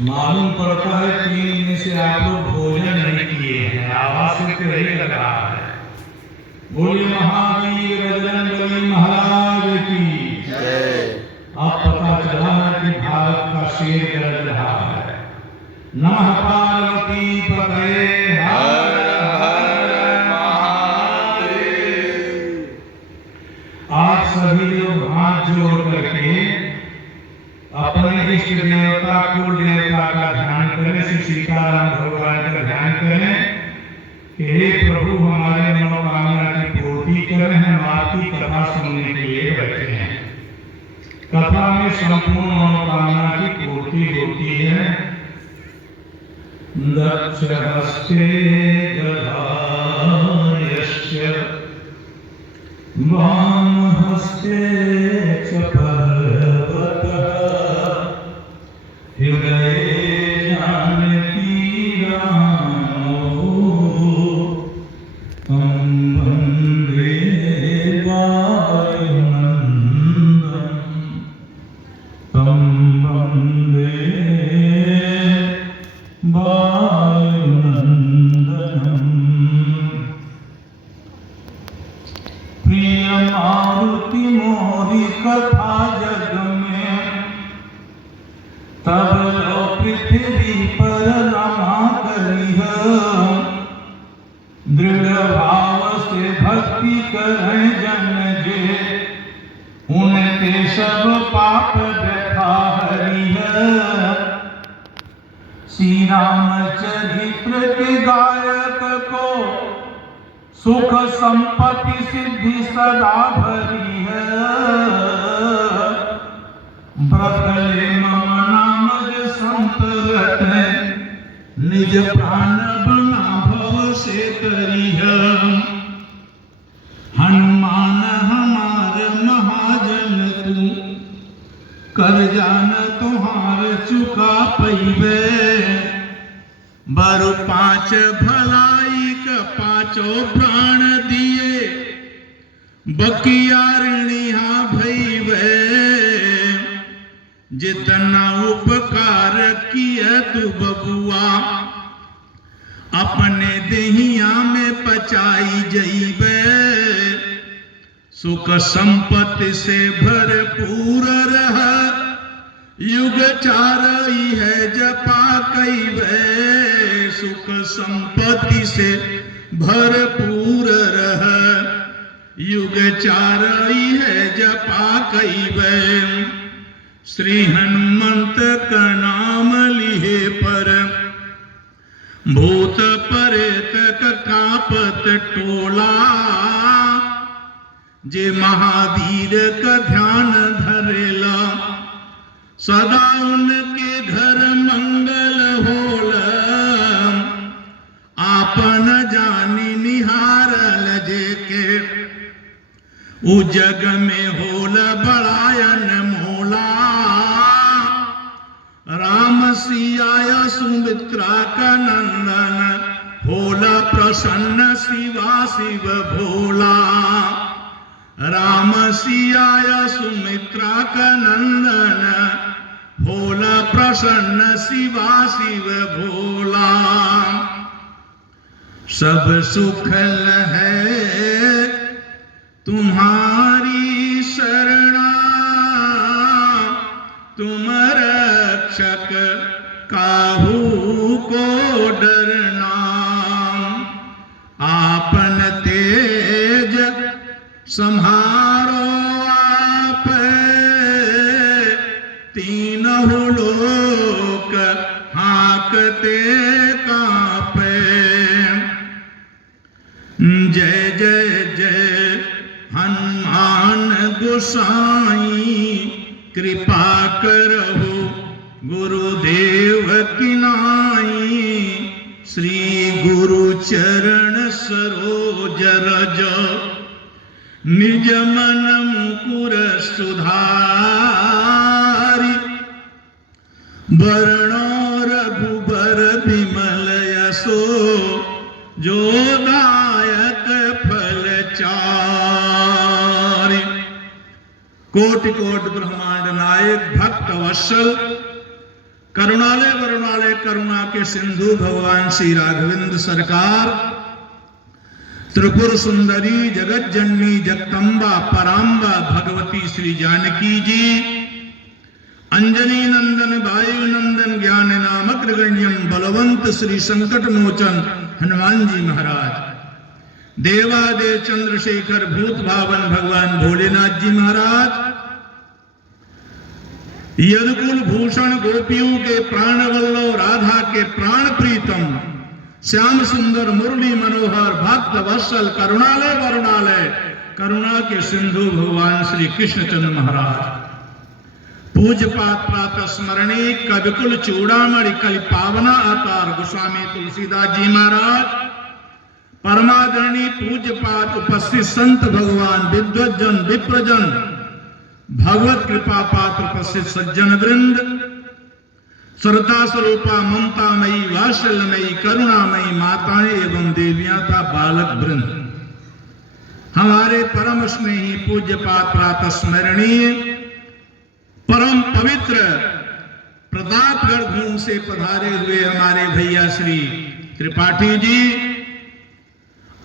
मालूम पड़ता है 3 दिन से आप लोग भोजन नहीं किए हैं, आवाज से तो यही लग रहा है। बोलिए महावीर बजरंगबली महाराज की जय। अब पता चला है कि भारत का शेर गरज रहा है। नमः पार्वती पतये हर हर महादेव। आज सभी लोग हाथ जोड़ करके अपने इष्ट देवता कुल देवता का ध्यान करें, श्री सीताराम भगवान का ध्यान करें कि हे प्रभु हमारे मनोकामना की पूर्ति करें। हम आपकी कथा सुनने के लिए बैठे हैं। कथा में संपूर्ण मनोकामना की पूर्ति होती है। दक्षहस्ते गदायस्य वामहस्ते च पर्वतः हृदये जानकी रामो तं वन्दे वायुनन्दनं तं वन्दे वायुनन्दनं। प्रिय मारुति मोरी कथा जग में, तब लो पृथ्वी पर रमा करिह। दृढ़ भाव से भक्ति करें जन जे, उनके सब पाप व्यथा हरिह। श्री रामचरित्र के गायक को सुख संपत्ति सिद्धि सदा भरी है। ब्रतले मम नाम जे संत रटै, निज प्राण बना भव से तरिह। हनुमान हमार महाजन तू, कर जान तुहार चुका पैबे। बर 5 भलाई का 5 प्राण दिए, बकिया ऋणिया भैवे। जितना उपकार किया तू बबुआ, अपने देहिया में पचाई जइबे। सुख संपत्ति से भरपूर रह, युग 4 है जपा कइबे। सुख संपत्ति से भरपूर रह, युग 4 है जपा कइबे। श्री हनुमंत का नाम लिहे पर, भूत प्रेत कापत टोला। जे महावीर का ध्यान धरेला, सदा उनके घर मंगल होला। आपन जानी निहारल जेके, उ जग में होला बड़ायन मोला। राम सिया सुमित्रा का नंदन, होला प्रसन्न शिवा शिव भोला। राम सिया सुमित्रा का नंदन, होला प्रसन्न शिवा शिव भोला। सब सुखल है तुम्हारी शरणा, तुम रक्षक काहू को डरना। आपन तेज सम्हारो आप, तीनों लोक हाँकते कांपे। जय जय जय हनुमान गोसाई, कृपा करहु गुरुदेव की नाई। श्री गुरु चरण सरोज रज, निज मन मुकुर सुधारी। वरणो रघुबर विमल यशो, जो दायक फल चारि। कोटि कोटि ब्रह्मांड नायक भक्त वत्सल करुणालय वरुणालय करुणा के सिंधु भगवान श्री राघवेंद्र सरकार, त्रिपुर सुंदरी जगत जननी जगदम्बा पराम्बा भगवती श्री जानकी जी, अंजनी नंदन वायु नंदन ज्ञान नामक गण्यम बलवंत श्री संकट मोचन हनुमान जी महाराज, देवादेव चंद्रशेखर भूत भावन भगवान भोलेनाथ जी महाराज, यदुकुल भूषण गोपियों के प्राण वल्लभ राधा के प्राण प्रीतम श्याम सुंदर मुरली मनोहर भक्त वत्सल करुणालय वरुणालय करुणा के सिंधु भगवान श्री कृष्णचंद्र महाराज, पूज्य पात प्रातः स्मरणी कविकुल चूड़ामणि कलि पावना अवतार गोस्वामी तुलसीदास जी महाराज, परमादरणी पूज्य पात उपस्थित संत भगवान विद्वज्जन विप्रजन भगवत कृपा पात्र उपस्थित सज्जन वृंद, श्रद्धा स्वरूपा ममतामयी वात्सल्यमयी करुणामयी माताएं एवं देवियां था बालक वृंद, हमारे परम स्नेही पूज्य पात प्रातः स्मरणीय परम पवित्र प्रतापगढ़ भूमि से पधारे हुए हमारे भैया श्री त्रिपाठी जी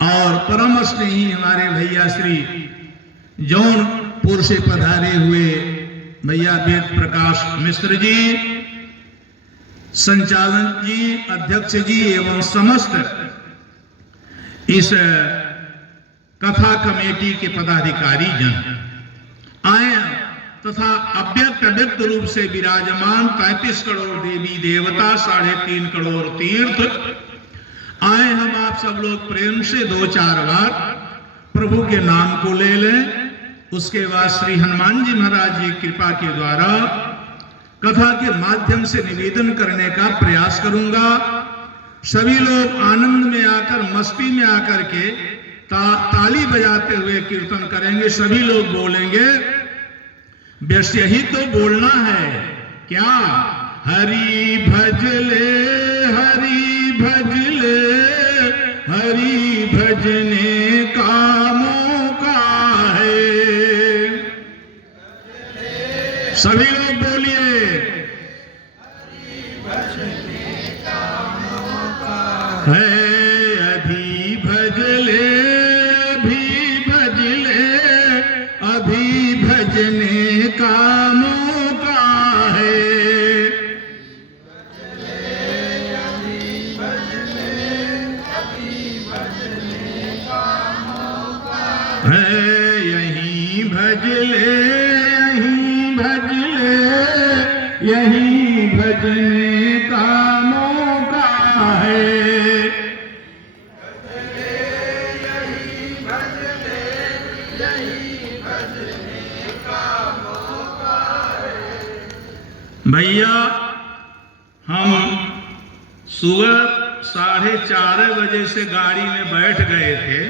और परम स्नेही हमारे भैया श्री जौनपुर से पधारे हुए भैया वेद प्रकाश मिश्र जी, संचालक जी, अध्यक्ष जी एवं समस्त इस कथा कमेटी के पदाधिकारी जन आए तथा अव्यक्त अव्यक्त रूप से विराजमान 33 करोड़ देवी देवता 3.5 करोड़ तीर्थ आए। हम आप सब लोग प्रेम से 2-4 बार प्रभु के नाम को ले लें। उसके बाद श्री हनुमान जी महाराज जी कृपा के द्वारा कथा के माध्यम से निवेदन करने का प्रयास करूंगा। सभी लोग आनंद में आकर मस्ती में आकर के ताली बजाते हुए कीर्तन करेंगे। सभी लोग बोलेंगे, बस यही तो बोलना है क्या, हरि भजले हरि भजले हरि भजने का मौका है। सभी लोग बोलिए, है अभी भजले भी भजले अभी भजने का मौका है। है यहीं भजले यहीं भजले यहीं भजने का मौका है। भैया हम सुबह 4:30 बजे से गाड़ी में बैठ गए थे,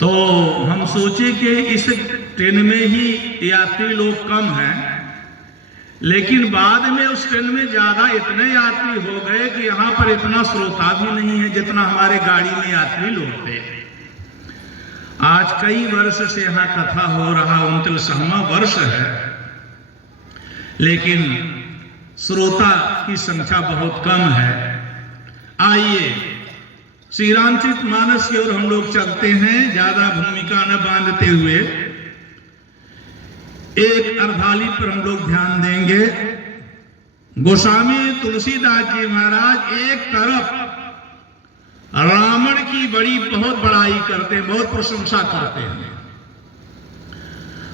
तो हम सोचे कि इस ट्रेन में ही यात्री लोग कम हैं, लेकिन बाद में उस ट्रेन में ज्यादा इतने यात्री हो गए कि यहाँ पर इतना श्रोता भी नहीं है जितना हमारे गाड़ी में यात्री लोग थे। आज कई वर्ष से यहाँ कथा हो रहा 39वां वर्ष है, लेकिन श्रोता की संख्या बहुत कम है। आइए श्री रामचरित मानस की ओर हम लोग चलते हैं, ज्यादा भूमिका न बांधते हुए एक अर्धाली पर हम लोग ध्यान देंगे। गोस्वामी तुलसीदास जी महाराज एक तरफ रावण की बहुत बड़ाई करते हैं, बहुत प्रशंसा करते हैं।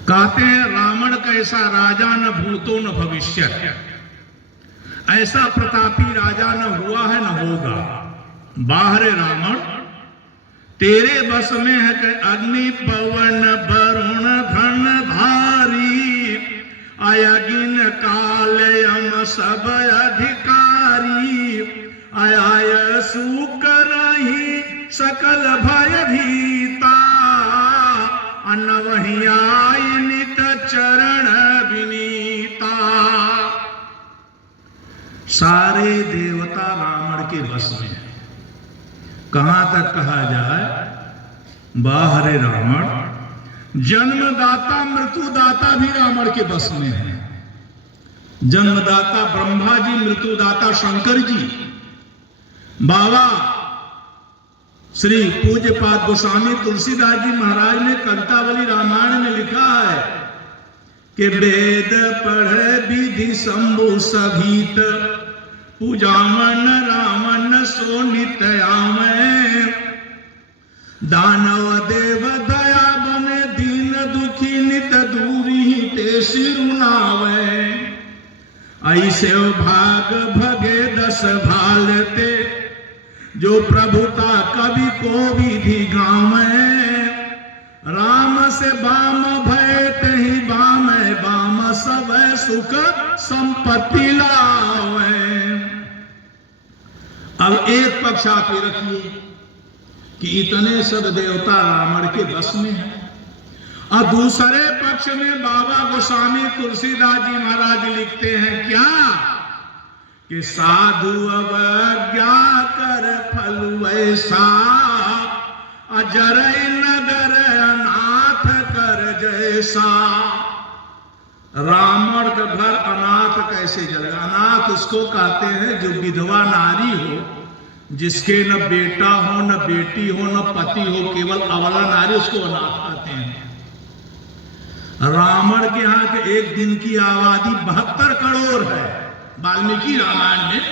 कहते हैं रावण कैसा राजा न भूतो न भविष्य, ऐसा प्रतापी राजा न हुआ है न होगा। बाहरे रावण तेरे बस में है कि अग्नि पवन वरुण धन धारी, अयगिन काल यम सब अधिकारी, आय सुकरहि सकल भय भीता, अनवहि आय नित चरण विनीता। सारे देवता रावण के बस में है। कहां तक कहा जाए, बाहरे रावण जन्मदाता मृत्युदाता भी रावण के बस में है। जन्मदाता ब्रह्मा जी, मृत्युदाता शंकर जी। बाबा श्री पूज्य पाद गोस्वामी तुलसीदास जी महाराज ने कवितावली रामायण में लिखा है कि वेद पढ़े विधि शंभु सभीत, पूजावन रावण सो नित्य आवे, दानव देव दया बने दीन दुखी नित दूरी ते सिरुनावे, ऐसे भाग भगे दस भालते, जो प्रभुता कवि को विधि गावे, राम से बाम भय तहि बाम, बाम सब सुख संपत्ति लावे। अब एक पक्ष आप ये रखिए कि इतने सब देवता रावण के बस में है, और दूसरे पक्ष में बाबा गोस्वामी तुलसीदास जी महाराज लिखते हैं क्या कि साधु अवज्ञा कर फल वैसा, अजर नगर अनाथ कर जैसा। रावण का घर अनाथ कैसे जलेगा? अनाथ उसको कहते हैं जो विधवा नारी हो, जिसके न बेटा हो न बेटी हो न पति हो, केवल अबला नारी, उसको अनाथ कहते हैं। रावण के यहाँ के एक दिन की आबादी 72 करोड़ है। वाल्मीकि रामायण में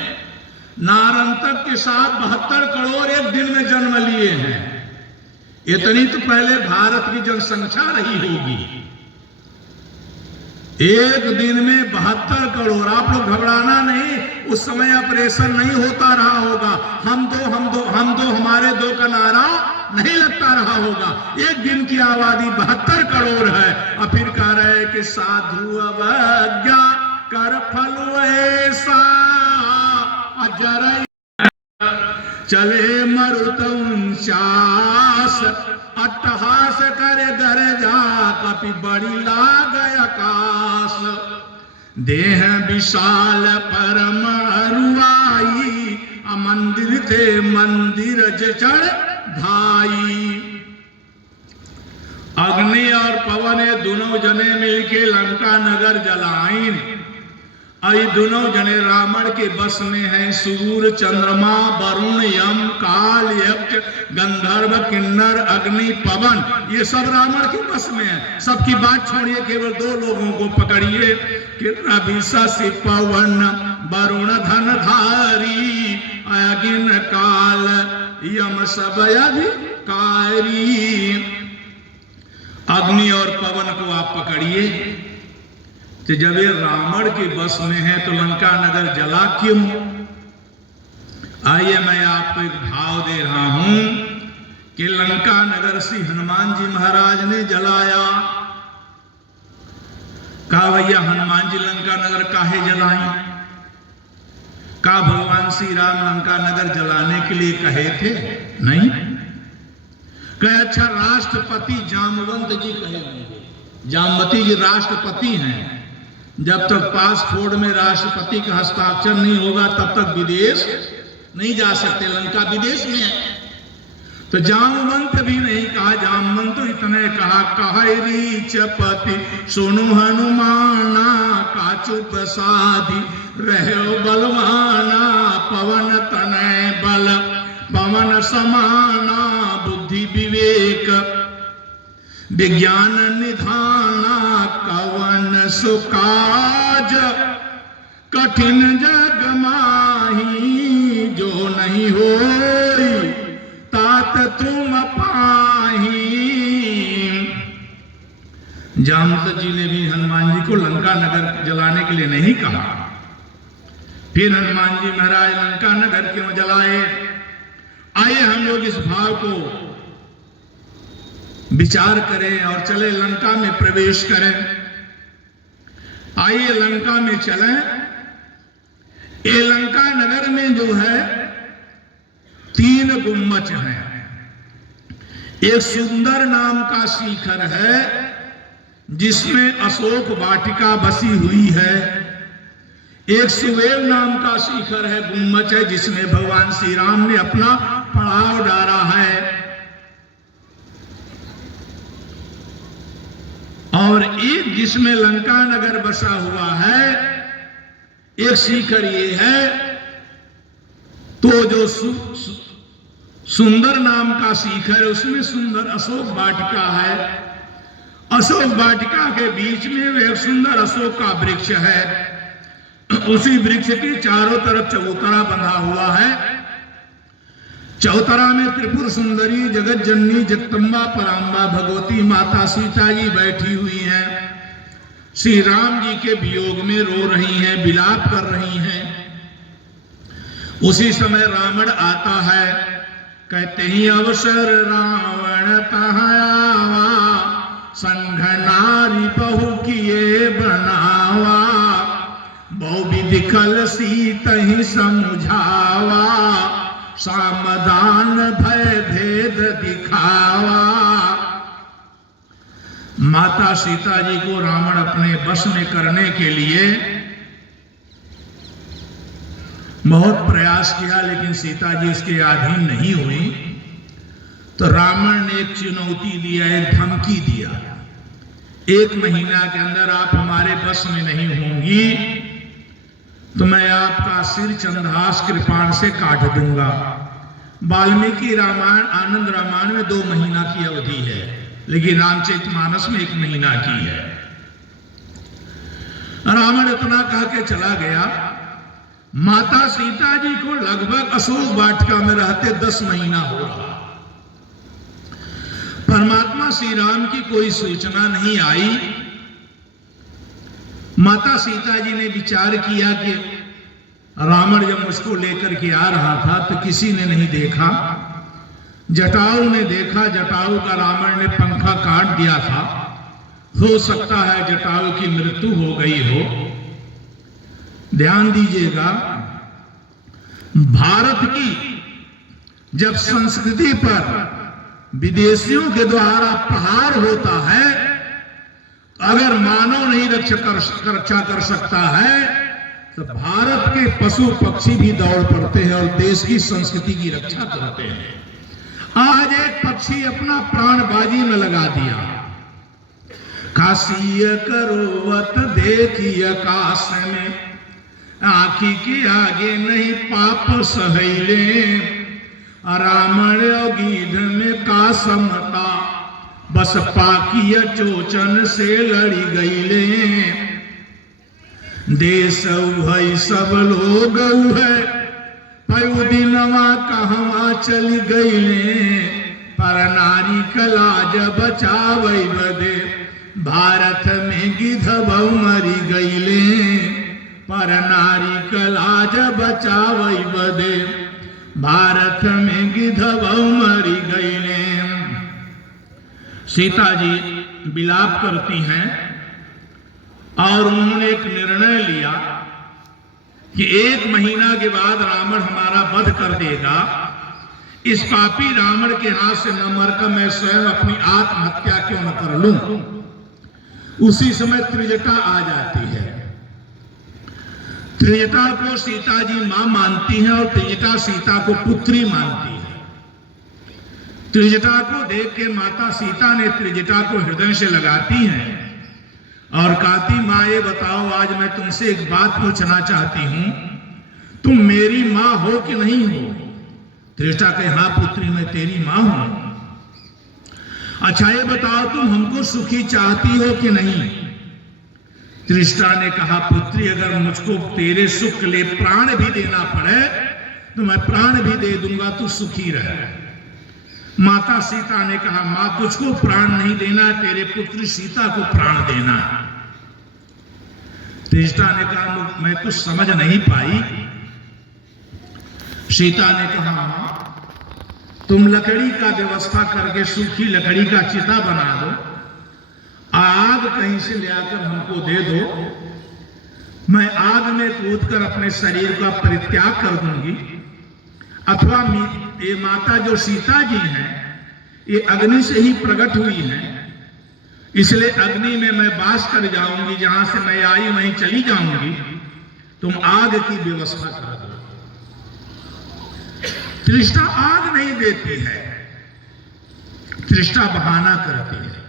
नारंतक के साथ 72 करोड़ एक दिन में जन्म लिए हैं। इतनी तो पहले भारत की जनसंख्या रही होगी। एक दिन में 72 करोड़। आप लोग घबराना नहीं, उस समय ऑपरेशन नहीं होता रहा होगा, हम दो हमारे दो का नारा नहीं लगता रहा होगा। एक दिन की आबादी 72 करोड़ है। और फिर कह रहे कि साधु अवज्ञा कर फल ऐसा, अजर चले मरुतम चास, अट्टहास करे गरजा, कपि बड़ी लाग आकाश, देह विशाल परम अरुआई, मंदिर थे मंदिर चढ़ धाई। अग्नि और पवन ये दोनों जने मिलके लंका नगर जलाइन। आई दोनों जने रावण के बस में हैं। सूर्य, चंद्रमा, वरुण, यम, काल, यक्ष, गंधर्व, किन्नर, अग्नि, पवन, ये सब रावण के बस में है। सबकी बात छोड़िए, केवल 2 लोगों को पकड़िए कि रवि, शशि, पवन, वरुण, धनधारी, अग्नि, काल, यम सब अधिकारी। अग्नि और पवन को आप पकड़िए। तो जब ये रावण के बस में है तो लंका नगर जला क्यों? आइए मैं आपको एक भाव दे रहा हूं कि लंका नगर श्री हनुमान जी महाराज ने जलाया। कहा भैया हनुमान जी लंका नगर काहे जलाएं? का भगवान श्री राम लंका नगर जलाने के लिए कहे थे? नहीं। कहे अच्छा राष्ट्रपति जामवंत जी कहे होंगे। जामवती जी राष्ट्रपति हैं। जब तक पासपोर्ट में राष्ट्रपति का हस्ताक्षर नहीं होगा तब तक विदेश नहीं जा सकते। लंका विदेश में है। तो जामवंत भी नहीं कहा। जामवंत तो इतने कहा, कहरी चपति सुनु हनुमाना, का चुप साधी रहो बलवाना, पवन तनय बल पवन समाना, बुद्धि विवेक विज्ञान निधाना, कवन सुकाज कठिन जग माही, जो नहीं होई तात तुम पाही। जामवंत जी ने भी हनुमान जी को लंका नगर जलाने के लिए नहीं कहा। फिर हनुमान जी महाराज लंका नगर क्यों जलाए? आइए हम लोग इस भाव को विचार करें और चले लंका में प्रवेश करें। आइए लंका में चलें। ये लंका नगर में जो है 3 गुम्बज हैं। एक सुंदर नाम का शिखर है जिसमें अशोक वाटिका बसी हुई है। एक सुवेल नाम का शिखर है, गुम्बज है, जिसमें भगवान श्री राम ने अपना पड़ाव डाला है। और एक जिसमें लंका नगर बसा हुआ है एक सीखर ये है, तो जो सुंदर नाम का शिखर है उसमें सुंदर अशोक वाटिका है। अशोक वाटिका के बीच में एक सुंदर अशोक का वृक्ष है। उसी वृक्ष के चारों तरफ चबूतरा बंधा हुआ है। चौतरा में त्रिपुर सुंदरी जगत जननी जगदम्बा पराम्बा भगवती माता सीता जी बैठी हुई हैं। श्री राम जी के वियोग में रो रही हैं, विलाप कर रही हैं। उसी समय रावण आता है। कहते ही अवसर रावण कहाँ आवा, संघ नारी बहु किए बनावा, बहु विधि कल सीत ही समझावा, सामदान भय भेद दिखावा। माता सीता जी को रावण अपने वश में करने के लिए बहुत प्रयास किया, लेकिन सीता जी इसके अधीन नहीं हुई। तो रावण ने एक चुनौती दिया, एक धमकी दिया, 1 महीना के अंदर आप हमारे बस में नहीं होंगी तो मैं आपका सिर चंद्रहास कृपाण से काट दूंगा। वाल्मीकि रामायण आनंद रामायण में 2 महीना की अवधि है, लेकिन रामचरितमानस में 1 महीना की है। रावण इतना कह के चला गया। माता सीता जी को लगभग अशोक वाटिका में रहते 10 महीना हो रहा। परमात्मा श्री राम की कोई सूचना नहीं आई। माता सीता जी ने विचार किया कि रावण जब मुझको लेकर के आ रहा था तो किसी ने नहीं देखा। जटायु ने देखा, जटायु का रावण ने पंखा काट दिया था। हो सकता है जटायु की मृत्यु हो गई हो। ध्यान दीजिएगा, भारत की जब संस्कृति पर विदेशियों के द्वारा प्रहार होता है, अगर मानव नहीं रक्षा कर सकता है तो भारत के पशु पक्षी भी दौड़ पड़ते हैं और देश की संस्कृति की रक्षा करते हैं। आज एक पक्षी अपना प्राण बाजी में लगा दिया। काशीय करोवत देखी आकाश में, आखी के आगे नहीं पाप सहैले, रावण गीध में का समता, बस पाकिय चोचन से लड़ी गईले। देश है सब लोग है, पयु दिनवा कहवा चली गईले, पर नारी कलाज बचावई बदे, भारत में गिधबऊ मरी गईले, पर नारी कलाज बचावई बदे, भारत में गिधबऊ मरी गईले। सीता जी विलाप करती हैं और उन्होंने एक निर्णय लिया कि 1 महीना के बाद रावण हमारा वध कर देगा। इस पापी रावण के हाथ से न मरकर मैं स्वयं अपनी आत्महत्या क्यों न कर लूं। उसी समय त्रिजटा आ जाती है। त्रिजटा को सीता जी मां मानती हैं और त्रिजटा सीता को पुत्री मानती है। त्रिजटा को देख के माता सीता ने त्रिजटा को हृदय से लगाती हैं और कहती, मां ये बताओ, आज मैं तुमसे एक बात पूछना चाहती हूं, तुम मेरी मां हो कि नहीं हो? त्रिजटा कहे, हाँ पुत्री मैं तेरी मां हूं। अच्छा ये बताओ, तुम हमको सुखी चाहती हो कि नहीं? त्रिजटा ने कहा, पुत्री अगर मुझको तेरे सुख के लिए प्राण भी देना पड़े तो मैं प्राण भी दे दूंगा, तू सुखी रहे। माता सीता ने कहा, मां तुझको प्राण नहीं देना, तेरे पुत्री सीता को प्राण देना। त्रिजटा ने कहा, मैं कुछ समझ नहीं पाई। सीता ने कहा, तुम लकड़ी का व्यवस्था करके सूखी लकड़ी का चिता बना दो, आग कहीं से ले आकर हमको दे दो, मैं आग में कूदकर अपने शरीर का परित्याग कर दूंगी। अथवा ये माता जो सीता जी हैं ये अग्नि से ही प्रकट हुई हैं, इसलिए अग्नि में मैं वास कर जाऊंगी, जहां से मैं आई वहीं चली जाऊंगी, तुम आग की व्यवस्था कर दो। त्रिष्टा आग नहीं देती है, त्रिष्टा बहाना करती है।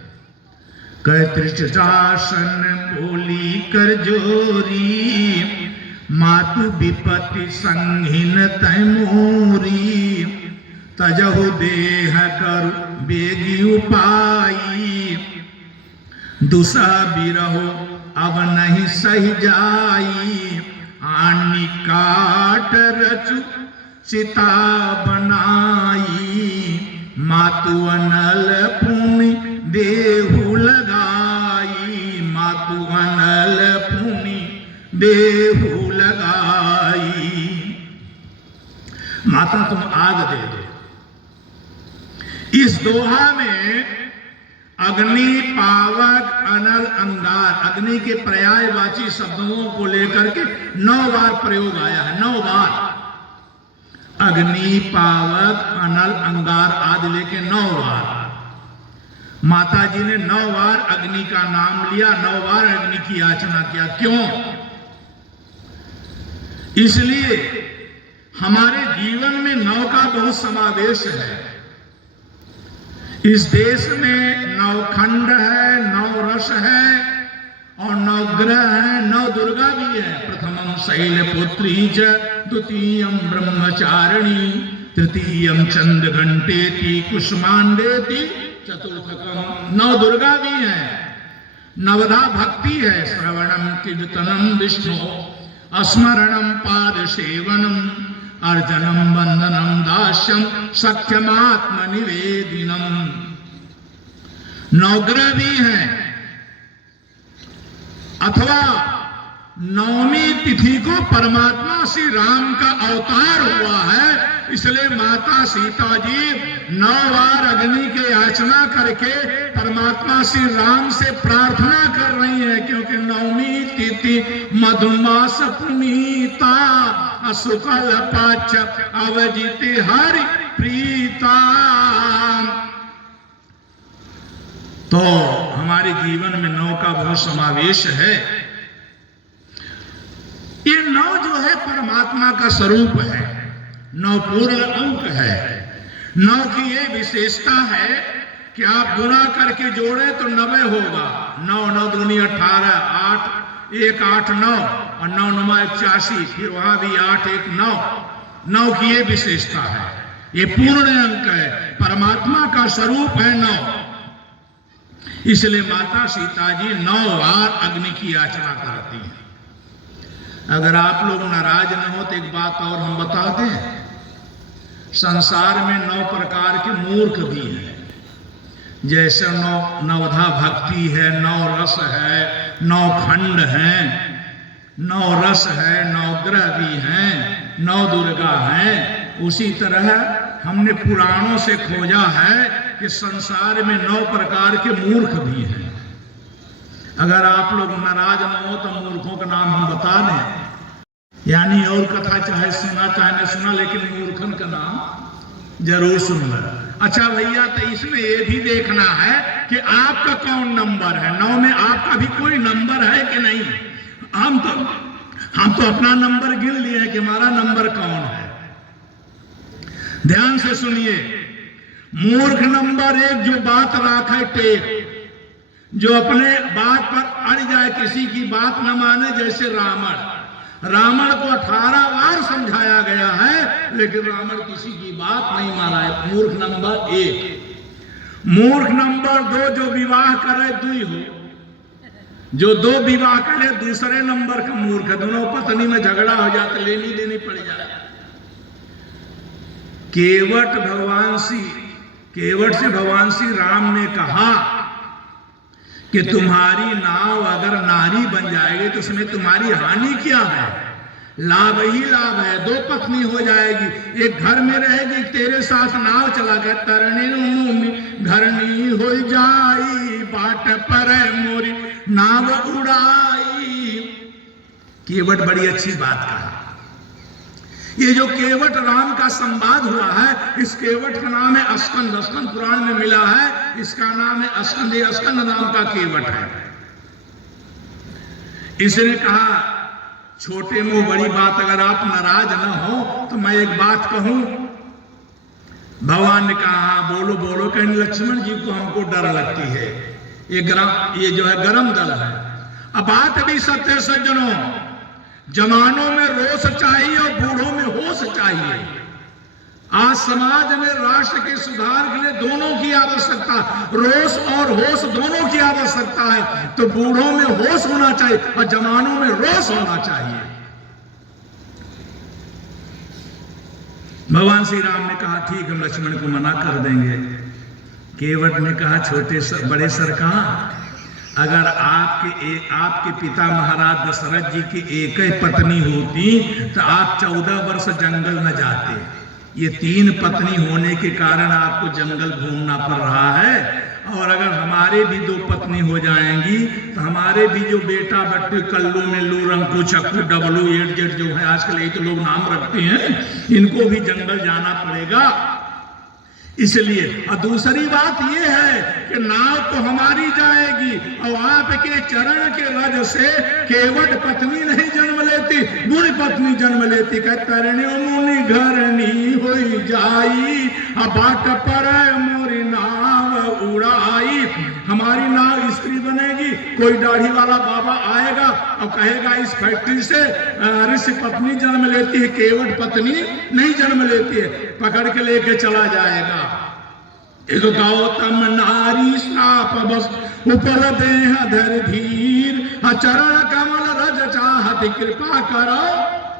कह त्रिष्टासन बोली कर जोरी, मातु विपत्ति संहीन तैमोरी, तजहु देह करु बेगी उपाई, दुसह बिरहो अब नहीं सही जाई, आनी काट रचु चिता बनाई, मातु अनल पुनि देहु लगाई, मातु अनल पुनि देहु लगाई। माता तुम आग दे दो। इस दोहा में अग्नि, पावक, अनल, अंगार, अग्नि के पर्यायवाची शब्दों को लेकर के 9 बार प्रयोग आया है। 9 बार अग्नि, पावक, अनल, अंगार आदि लेके 9 बार माता जी ने 9 बार अग्नि का नाम लिया, 9 बार अग्नि की याचना किया। क्यों? इसलिए हमारे जीवन में 9 का बहुत समावेश है। इस देश में 9 खंड है, 9 रस है और 9 ग्रह है, 9 दुर्गा भी है। प्रथमम शैलपुत्री च, द्वितीयम ब्रह्मचारिणी, तृतीयम चंद्रघंटेति कुष्मांडेति, चतुर्थकम 9 दुर्गा भी है। नवधा भक्ति है, श्रवणम कीर्तनम विष्णु, स्मरणम पाद सेवनम, अर्जनम वंदनम दास्यम, सख्यमात्म निवेदिनम। 9 ग्रह भी हैं। अथवा 9वीं तिथि को परमात्मा श्री राम का अवतार हुआ है, इसलिए माता सीता जी 9 बार अग्नि के याचना करके परमात्मा श्री राम से प्रार्थना कर रही है, क्योंकि 9वीं तिथि मधुमास पुनीता, शुक्ल पक्ष अवजित हरि प्रीता। तो हमारे जीवन में 9 का बहुत समावेश है। ये 9 जो है परमात्मा का स्वरूप है, 9 पूर्ण अंक है। 9 की ये विशेषता है कि आप गुणा करके जोड़े तो 90 होगा। 9 9 दूनी 18, 8 1 8 9 और 9 9 81, फिर वहां भी 8 1 9। 9 की ये विशेषता है, ये पूर्ण अंक है, परमात्मा का स्वरूप है 9। इसलिए माता सीता जी 9 बार अग्नि की याचना करती हैं। अगर आप लोग नाराज न हो तो एक बात और हम बता दें, संसार में 9 प्रकार के मूर्ख भी हैं। जैसे 9 भक्ति है, 9 रस है, 9 खंड हैं, 9 रस है, 9 ग्रह भी हैं, 9 दुर्गा हैं। उसी तरह हमने पुराणों से खोजा है कि संसार में 9 प्रकार के मूर्ख भी हैं। अगर आप लोग नाराज न हो तो मूर्खों का नाम हम बता दें, यानी और कथा चाहे सुना चाहे न सुना, लेकिन मूर्खन का नाम जरूर सुनना। अच्छा भैया, तो इसमें ये भी देखना है कि आपका कौन नंबर है। 9 में आपका भी कोई नंबर है कि नहीं। हम तो अपना नंबर गिन लिए हैं कि हमारा नंबर कौन है। ध्यान से सुनिए, मूर्ख नंबर 1 जो बात राखे टेक, जो अपने बात पर अड़ जाए, किसी की बात न माने। जैसे रावण को 18 बार समझाया गया है, लेकिन रावण किसी की बात नहीं माना है। मूर्ख नंबर 1। मूर्ख नंबर 2 जो विवाह करे 2 हो, जो 2 विवाह करे दूसरे नंबर का मूर्ख है। दोनों पत्नी में झगड़ा हो जाता, लेनी देनी पड़ जाए। केवट से भगवान श्री राम ने कहा कि तुम्हारी नाव अगर नारी बन जाएगी तो उसमें तुम्हारी हानि क्या है। लाभ ही लाभ है, 2 पत्नी हो जाएगी, एक घर में रहेगी, तेरे साथ नाव चला गया। तरनी घरनी हो जाई, बाट पर मोरी नाव उड़ाई। केवट बड़ी अच्छी बात कहा। ये जो केवट राम का संवाद हुआ है, इस केवट का नाम है स्कंद। स्कंद पुराण में मिला है, इसका नाम है स्कंद। ये स्कंद नाम का केवट है। इसने कहा, छोटे मुंह बड़ी बात, अगर आप नाराज न हो तो मैं एक बात कहूं। भगवान ने कहा, बोलो बोलो। कहीं लक्ष्मण जी को हमको डर लगती है, ये जो है गरम दल है। अब बात भी सत्य सज्जनों, जवानों में रोष चाहिए और बूढ़ों में होश चाहिए। आज समाज में राष्ट्र के सुधार के लिए दोनों की आवश्यकता, रोष और होश दोनों की आवश्यकता है। तो बूढ़ों में होश होना चाहिए और जवानों में रोष होना चाहिए। भगवान श्री राम ने कहा ठीक हम लक्ष्मण को मना कर देंगे। केवट ने कहा बड़े सरकार, अगर आपके पिता महाराज दशरथ जी की एक ही पत्नी होती तो आप 14 वर्ष जंगल न जाते। ये 3 पत्नी होने के कारण आपको जंगल घूमना पड़ रहा है। और अगर हमारे भी 2 पत्नी हो जाएंगी तो हमारे भी जो बेटा बट्टू कल्लू मिल्लू रंकू चक्कू डबलू एड जेड जो है आजकल यही तो लोग नाम रखते हैं, इनको भी जंगल जाना पड़ेगा। इसलिए और दूसरी बात यह है कि नाव तो हमारी जाएगी और आपके चरण के रज से केवट पत्नी नहीं जन्म लेती, बुढ़ी पत्नी जन्म लेती। तरणी मुनि घरनी हो जाई बाट पर मोरी नाव उड़ाई। हमारी नाव स्त्री बनेगी, कोई दाढ़ी वाला बाबा आएगा और कहेगा इस फैक्ट्री से ऋषि पत्नी जन्म लेती है, केवट पत्नी नहीं जन्म लेती है, पकड़ के लेके चला जाएगा। एक गौतम नारी श्राप बस ऊपर देह धर धीर, चरण कमल रज चाहत कृपा करो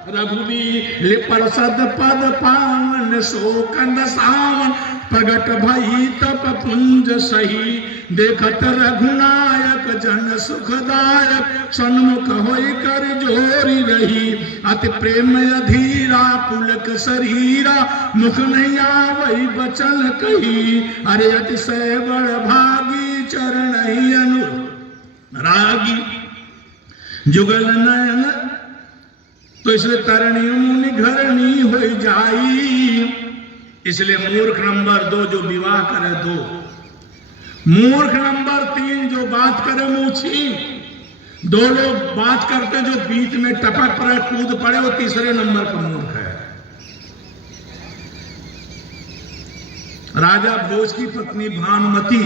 रघुवीर। परसद पद पावन शोकन सावन, प्रगट भई तप पुंज सही। देखत रघुनायक जन सुखदायक, सन्मुख होई कर जोरी रही। अति प्रेम अधीरा पुलक शरीरा, मुख नहीं आवई बचन कही। अरे अतिशय बड़ भागी चरण ही अनुरागी, जुगल नयन। तो इसलिए तरणी मुनि घरनी हो जाई। इसलिए मूर्ख नंबर 2 जो विवाह करे 2, मूर्ख नंबर 3 जो बात करे मूछी। 2 लोग बात करते जो बीच में टपक पड़े कूद पड़े, वो तीसरे नंबर पर मूर्ख है। राजा भोज की पत्नी भानुमती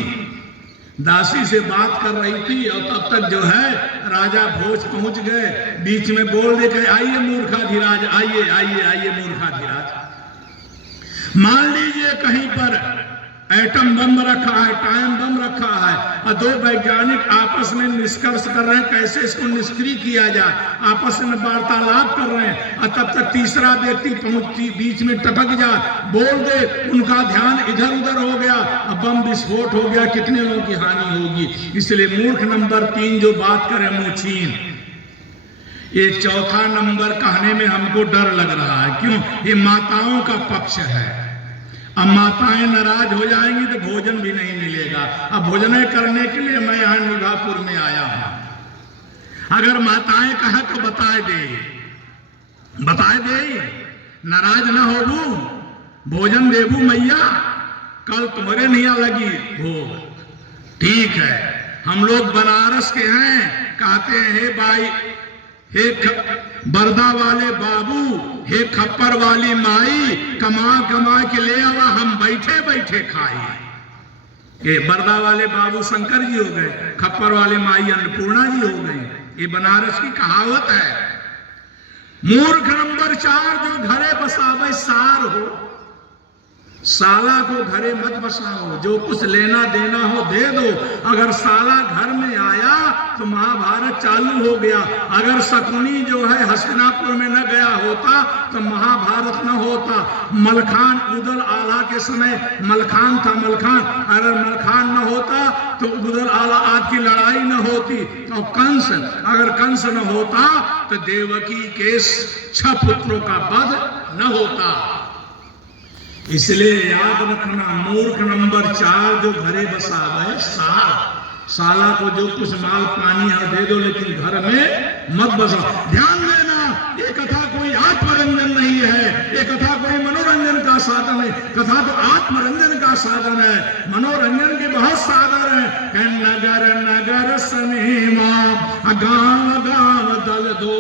दासी से बात कर रही थी और तब तक जो है राजा भोज पहुंच गए। बीच में बोल दे के आइए मूर्खाधिराज, आइए आइए आइए मूर्खाधिराज। मान लीजिए कहीं पर एटम बम रखा है, टाइम बम रखा है और 2 वैज्ञानिक आपस में निष्कर्ष कर रहे हैं कैसे इसको निष्क्रिय किया जाए, आपस में वार्तालाप कर रहे हैं और तब तक तीसरा व्यक्ति पहुंचती बीच में टपक जाए, बोल दे, उनका ध्यान इधर उधर हो गया और बम विस्फोट हो गया, कितने लोगों की हानि होगी। इसलिए मूर्ख नंबर 3 जो बात करे मुछीन। ये चौथा नंबर कहने में हमको डर लग रहा है, क्यों? ये माताओं का पक्ष है। अब माताएं नाराज हो जाएंगी तो भोजन भी नहीं मिलेगा। अब भोजन करने के लिए मैं यहाँ निभापुर में आया हूं। अगर माताएं कहे तो बता दे, नाराज ना होबू, भोजन देबू मैया, कल तुम्हारे नहीं लगी भोग। ठीक है, हम लोग बनारस के हैं, कहते हैं हे भाई, हे बरदा वाले बाबू, हे खप्पर वाली माई, कमा कमा के ले आवा, हम बैठे बैठे खाए। ये बरदा वाले बाबू शंकर जी हो गए, खप्पर वाले माई अन्नपूर्णा जी हो गई। ये बनारस की कहावत है। मूर्ख नंबर 4 जो घरे बसावे सार हो, साला को घरे मत बसाओ, जो कुछ लेना देना हो दे दो। अगर साला घर में आया तो महाभारत चालू हो गया। अगर शकुनी जो है हस्तिनापुर में न गया होता तो महाभारत न होता। मलखान उदल आला के समय मलखान था, मलखान, अगर मलखान न होता तो उदल आला आदि की लड़ाई न होती। और कंस, अगर कंस न होता तो देवकी के 6 पुत्रों का वध न होता। इसलिए याद रखना, मूर्ख नंबर 4 जो घरे बसावे सार, साला को जो कुछ माल पानी है दे दो, लेकिन घर में मत बसाओ। ध्यान देना, ये कथा कोई आत्मरंजन नहीं है, ये कथा कोई मनोरंजन का साधन है। कथा तो आत्मरंजन का साधन है, मनोरंजन के बहुत साधन है। नगर नगर सनेमा, गांव गांव दल दो,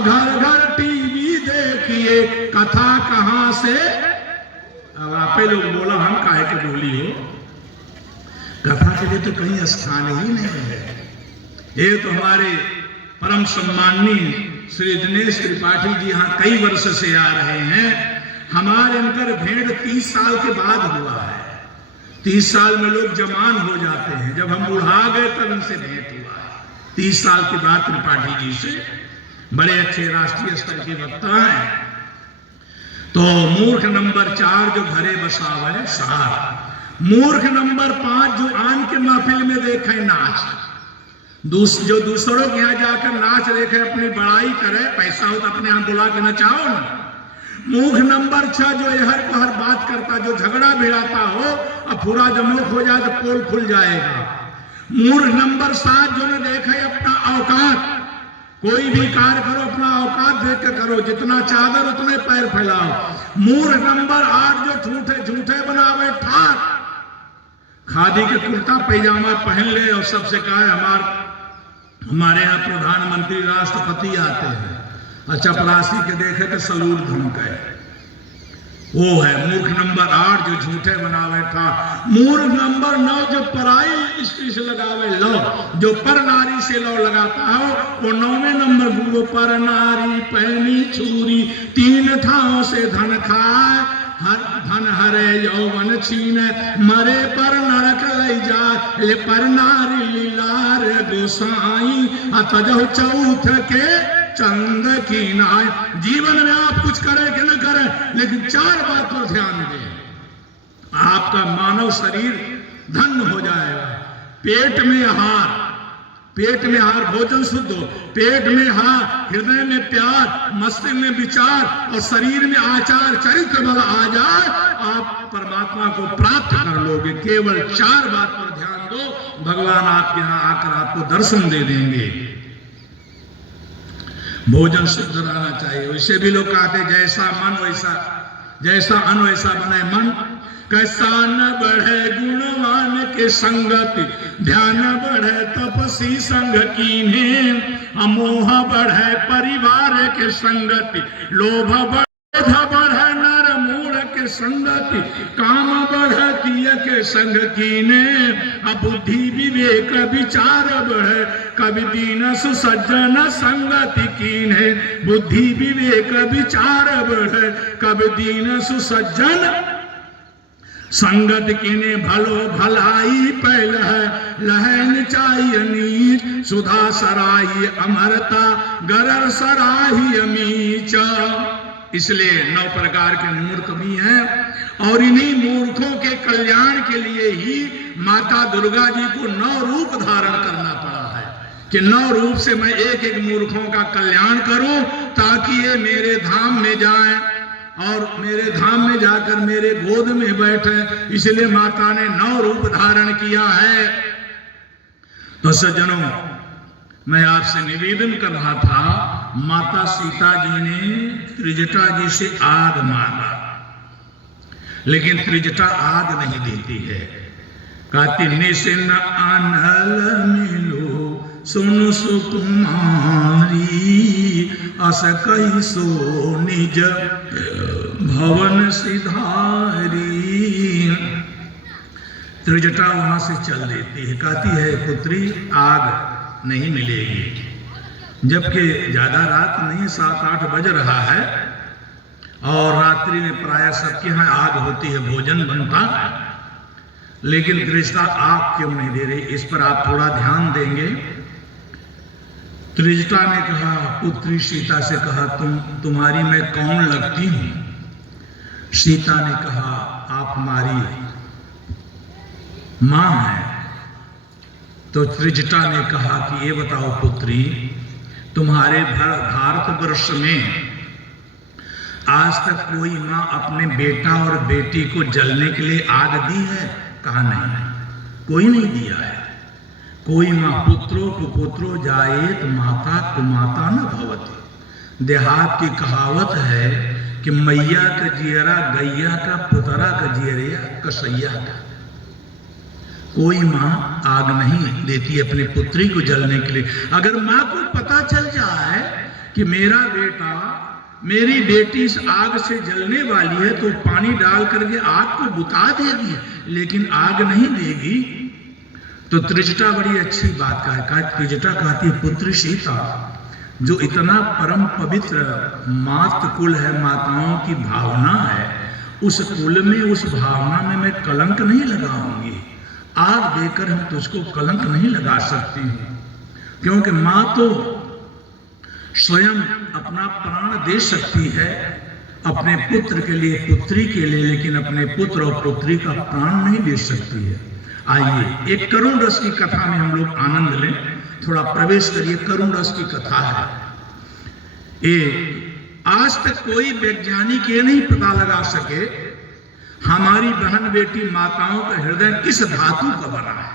घर घर टीवी देखिए, कथा कहां से। अब आपे लोग बोला हम काहे के बोली हो, कथा के लिए तो कहीं स्थान ही नहीं है। ये तो हमारे परम सम्माननीय श्री दिनेश त्रिपाठी जी यहाँ कई वर्ष से आ रहे हैं। हमारे अंदर भेंट 30 साल के बाद हुआ है। 30 साल में लोग जवान हो जाते हैं, जब हम बुढ़ा गए तब उनसे भेंट हुआ है। 30 साल के बाद त्रिपाठी जी से, बड़े अच्छे राष्ट्रीय स्तर के वक्ता हैं। तो मूर्ख नंबर 4 जो घरे बसावे सार, मूर्ख नंबर 5 जो आन के महफिल में देखे नाच, जो दूसरों के यहाँ जाकर नाच देखे, अपनी बड़ाई करे, पैसा हो तो अपने यहाँ बुला के नचाओ ना। मूर्ख नंबर 6 जो हर को हर बात करता, जो झगड़ा भिड़ाता हो, अब पूरा जमुख हो जाए तो पोल खुल जाएगा। मूर्ख नंबर 7 जो ने देखे अपना औकात, कोई भी कार्य करो अपना औकात देख के करो, जितना चादर उतने पैर फैलाओ। मूर्ख नंबर 8 जो झूठे झूठे बनावे ठाक, खादी के कुर्ता पैजामा पहन ले और सबसे कहा हमारे यहाँ प्रधानमंत्री राष्ट्रपति आते हैं, चपरासी के देखे तो सलूट धमके, वो है मूर्ख नंबर 8 जो झूठे बनावे था। मूर्ख नंबर 9 जो पराई स्त्री से लगावे लो, जो पर नारी से लो लगाता है, वो 9वें नंबर वो पर नारी पहनी छुरी, 3 ठाव से धन खाए, हर धन हरे यौवन छीने, मरे पर नरक ले जा, ले पर नारी लीलार गोसाई, अतजह चौथ के चंद की नाय। जीवन में आप कुछ करें कि न करें, लेकिन 4 बात पर ध्यान दें। आपका मानव शरीर धन्य हो जाएगा। पेट में आहार, पेट में आहार भोजन शुद्ध हो, पेट में आहार, हृदय में प्यार, मस्तिष्क में विचार और शरीर में आचार चरित्र बल आ जाए, आप परमात्मा को प्राप्त कर लोगे। केवल 4 बात पर ध्यान दो, भगवान आपके यहाँ आकर आपको दर्शन दे देंगे। भोजन शुद्ध रहना चाहिए। वैसे भी लोग कहते जैसा मन वैसा, जैसा अन्न वैसा बने मन। कैसा न बढ़े गुणवान के संगति, ध्यान बढ़े तपसी संग कीन्हे, अमोह बढ़े परिवार के संगति, लोभ बढ़े नर मूढ़ के संगति, काम बढ़े तिय के संग कीने, बुद्धि विवेक विचार बढ़े, कवि दीन सुसज्जन संगति कीन्हे, बुद्धि विवेक विचार बढ़े, कवि दीन सुसज्जन संगत किने, भलो भलाई पैल है, लहन चाहिए नीच, सुधा सराही अमरता, गरर सराही अमीच। इसलिए 9 प्रकार के मूर्ख भी हैं, और इन्हीं मूर्खों के कल्याण के लिए ही माता दुर्गा जी को 9 रूप धारण करना पड़ा है, कि 9 रूप से मैं एक एक मूर्खों का कल्याण करूं, ताकि ये मेरे धाम में जाएं और मेरे धाम में जाकर मेरे गोद में बैठे। इसलिए माता ने 9 रूप धारण किया है। तो सज्जनों, मैं आपसे निवेदन कर रहा था, माता सीता जी ने त्रिजटा जी से आग मांगा, लेकिन त्रिजटा आग नहीं देती है। कहती निसिन अनल मिलो सुन सुकुमारी, अस कही सो निज भवन सिधारी। त्रिजटा वहां से चल देती है, कहती है पुत्री आग नहीं मिलेगी। जबकि ज्यादा रात नहीं, 7-8 बज रहा है, और रात्रि में प्रायः सबके यहाँ आग होती है, भोजन बनता है, लेकिन त्रिजटा आग क्यों नहीं दे रही, इस पर आप थोड़ा ध्यान देंगे। त्रिजटा ने कहा, पुत्री सीता से कहा, तुम्हारी मैं कौन लगती हूं? सीता ने कहा, आप हमारी मां हैं। तो त्रिजटा ने कहा कि ये बताओ पुत्री, तुम्हारे भारतवर्ष में आज तक कोई मां अपने बेटा और बेटी को जलने के लिए आग दी है? कहा नहीं, कोई नहीं दिया है। कोई मां पुत्रो कुपुत्रो जायेत माता कुमाता न भवति। देहात की कहावत है कि मैया का जियरा गैया का, पुतरा का जियरा कसैया का। कोई मां आग नहीं देती अपनी पुत्री को जलने के लिए। अगर मां को पता चल जाए कि मेरा बेटा मेरी बेटी इस आग से जलने वाली है, तो पानी डाल करके आग को बुता देगी, लेकिन आग नहीं देगी। तो त्रिजटा बड़ी अच्छी बात का है। त्रिजटा कहती है, पुत्री सीता जो इतना परम पवित्र मातृ कुल है, माताओं की भावना है, उस कुल में, उस भावना में मैं कलंक नहीं लगाऊंगी। आग देकर हम तुझको कलंक नहीं लगा सकती हूँ, क्योंकि माँ तो स्वयं अपना प्राण दे सकती है अपने पुत्र के लिए, पुत्री के लिए, लेकिन अपने पुत्र और पुत्री का प्राण नहीं दे सकती है। आइए एक करुण रस की कथा में हम लोग आनंद लें, थोड़ा प्रवेश करिए। करुण रस की कथा है। आज तक कोई वैज्ञानिक ये नहीं पता लगा सके हमारी बहन बेटी माताओं का हृदय किस धातु का बना है।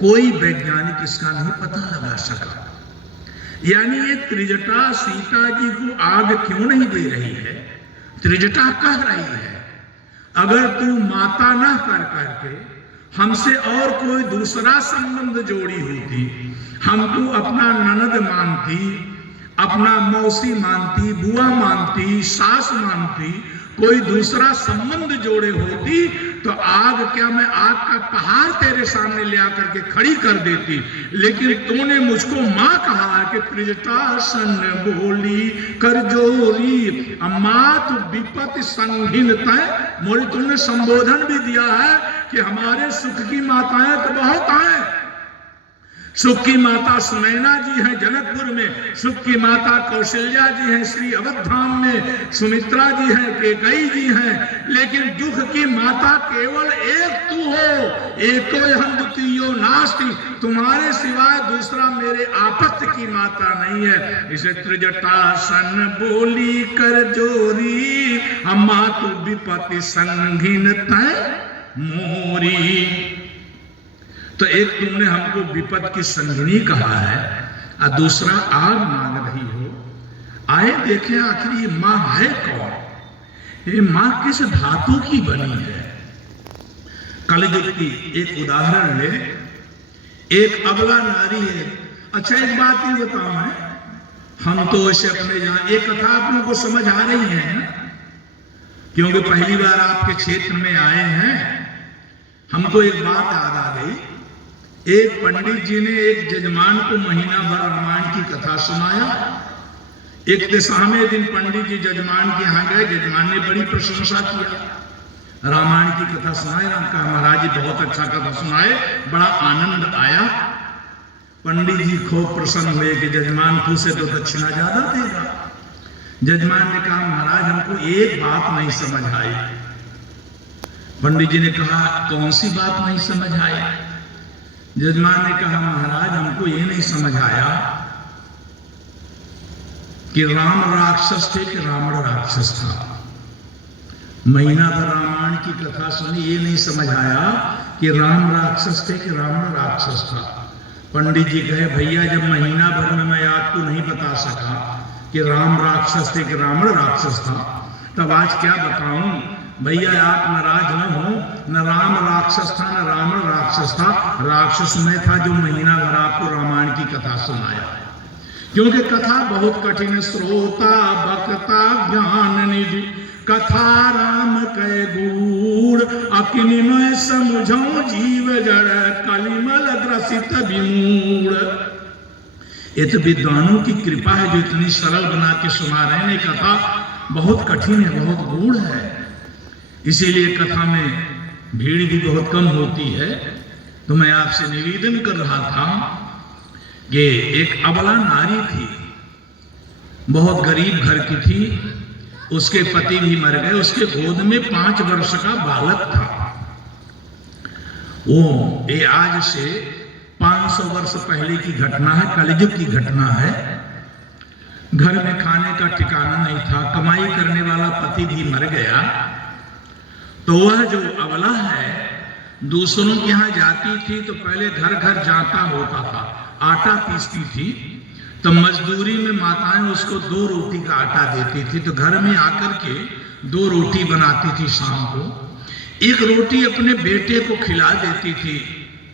कोई वैज्ञानिक इसका नहीं पता लगा सका। यानी ये त्रिजटा सीता जी को आग क्यों नहीं दे रही है? त्रिजटा कह रही है, अगर तू माता ना कर करके हमसे और कोई दूसरा संबंध जोड़ी होती, हमको अपना ननद मानती, अपना मौसी मानती, बुआ मानती, सास मानती, कोई दूसरा संबंध जोड़े होती, तो आग क्या मैं आग का पहाड़ तेरे सामने ले आकर के खड़ी कर देती। लेकिन तूने मुझको माँ कहा है कि त्रिजटा सन बोली कर जोरी मात विपत्ति संघिन तय। मोरी तुमने संबोधन भी दिया है कि हमारे सुख की माताएं तो बहुत हैं। सुख की माता सुनैना जी हैं जनकपुर में, सुख की माता कौशल्या जी हैं श्री अवधाम में, सुमित्रा जी हैं, केकई जी हैं, लेकिन दुख की माता केवल एक तू हो। एको हम द्वितीयो नास्ति, तुम्हारे सिवाय दूसरा मेरे आपत्ति की माता नहीं है। इसे त्रिजटा सन बोली कर जोरी मातु विपत्ति संघिन तय मोरी। तो एक तुमने हमको विपद की संगिनी कहा है और दूसरा आग मांग रही हो। आए देखें आखिर ये माँ है कौन? ये माँ किस धातु की बनी है? कलयुग की एक उदाहरण ले। एक अबला नारी है। अच्छा एक बात ये बताओ है, हम तो ऐसे अपने यहाँ एक कथा आप लोगों को समझ आ रही है ना, क्योंकि पहली बार आपके क्षेत्र में आए हैं। हमको एक बात याद आ गई। एक पंडित जी ने एक जजमान को महीना भर रामायण की कथा सुनाया। एक दशहरे दिन पंडित जी जजमान के यहाँ गए। जजमान ने बड़ी प्रशंसा किया, रामायण की कथा सुनाए। कहा महाराज जी बहुत अच्छा कथा सुनाए, बड़ा आनंद आया। पंडित जी खूब प्रसन्न हुए कि जजमान तुझसे तो दक्षिणा ज्यादा देगा। जजमान ने कहा महाराज हमको एक बात नहीं समझ आई। पंडित जी ने कहा कौन सी बात नहीं समझ आई? जजमान ने कहा महाराज हमको ये नहीं समझ आया कि राम राक्षस थे कि रावण राक्षस था। महीना भर रामायण की कथा सुनी, ये नहीं समझ आया कि राम राक्षस थे कि रावण राक्षस था। पंडित जी कहे भैया जब महीना भर में मैं आपको नहीं बता सका कि राम राक्षस थे कि रावण राक्षस था, तब आज क्या बताऊं? भैया आप नाराज न हो, न राम राक्षस था न रावण राक्षस था। राक्षस में था जो महीना भर आपको रामायण की कथा सुनाया। क्योंकि कथा बहुत कठिन, श्रोता भक्ता ज्ञान निधि कथा राम कै गूढ़ अकिनि में समझो जीव जड़ कलिमल ग्रसित विमूढ़। ये तो विद्वानों की कृपा है जो इतनी सरल बना के सुना रहे हैं। कथा बहुत कठिन है, बहुत गूढ़ है, इसीलिए कथा में भीड़ भी बहुत कम होती है। तो मैं आपसे निवेदन कर रहा था कि एक अबला नारी थी, बहुत गरीब घर की थी। उसके पति भी मर गए। उसके गोद में 5 वर्ष का बालक था। वो ये आज से 500 वर्ष पहले की घटना है, कलयुग की घटना है। घर में खाने का ठिकाना नहीं था, कमाई करने वाला पति भी मर गया। तो वह जो अबला है दूसरों के यहाँ जाती थी तो पहले घर घर जाता होता था, आटा पीसती थी। तो मजदूरी में माताएं उसको 2 रोटी का आटा देती थी। तो घर में आकर के 2 रोटी बनाती थी शाम को, 1 रोटी अपने बेटे को खिला देती थी,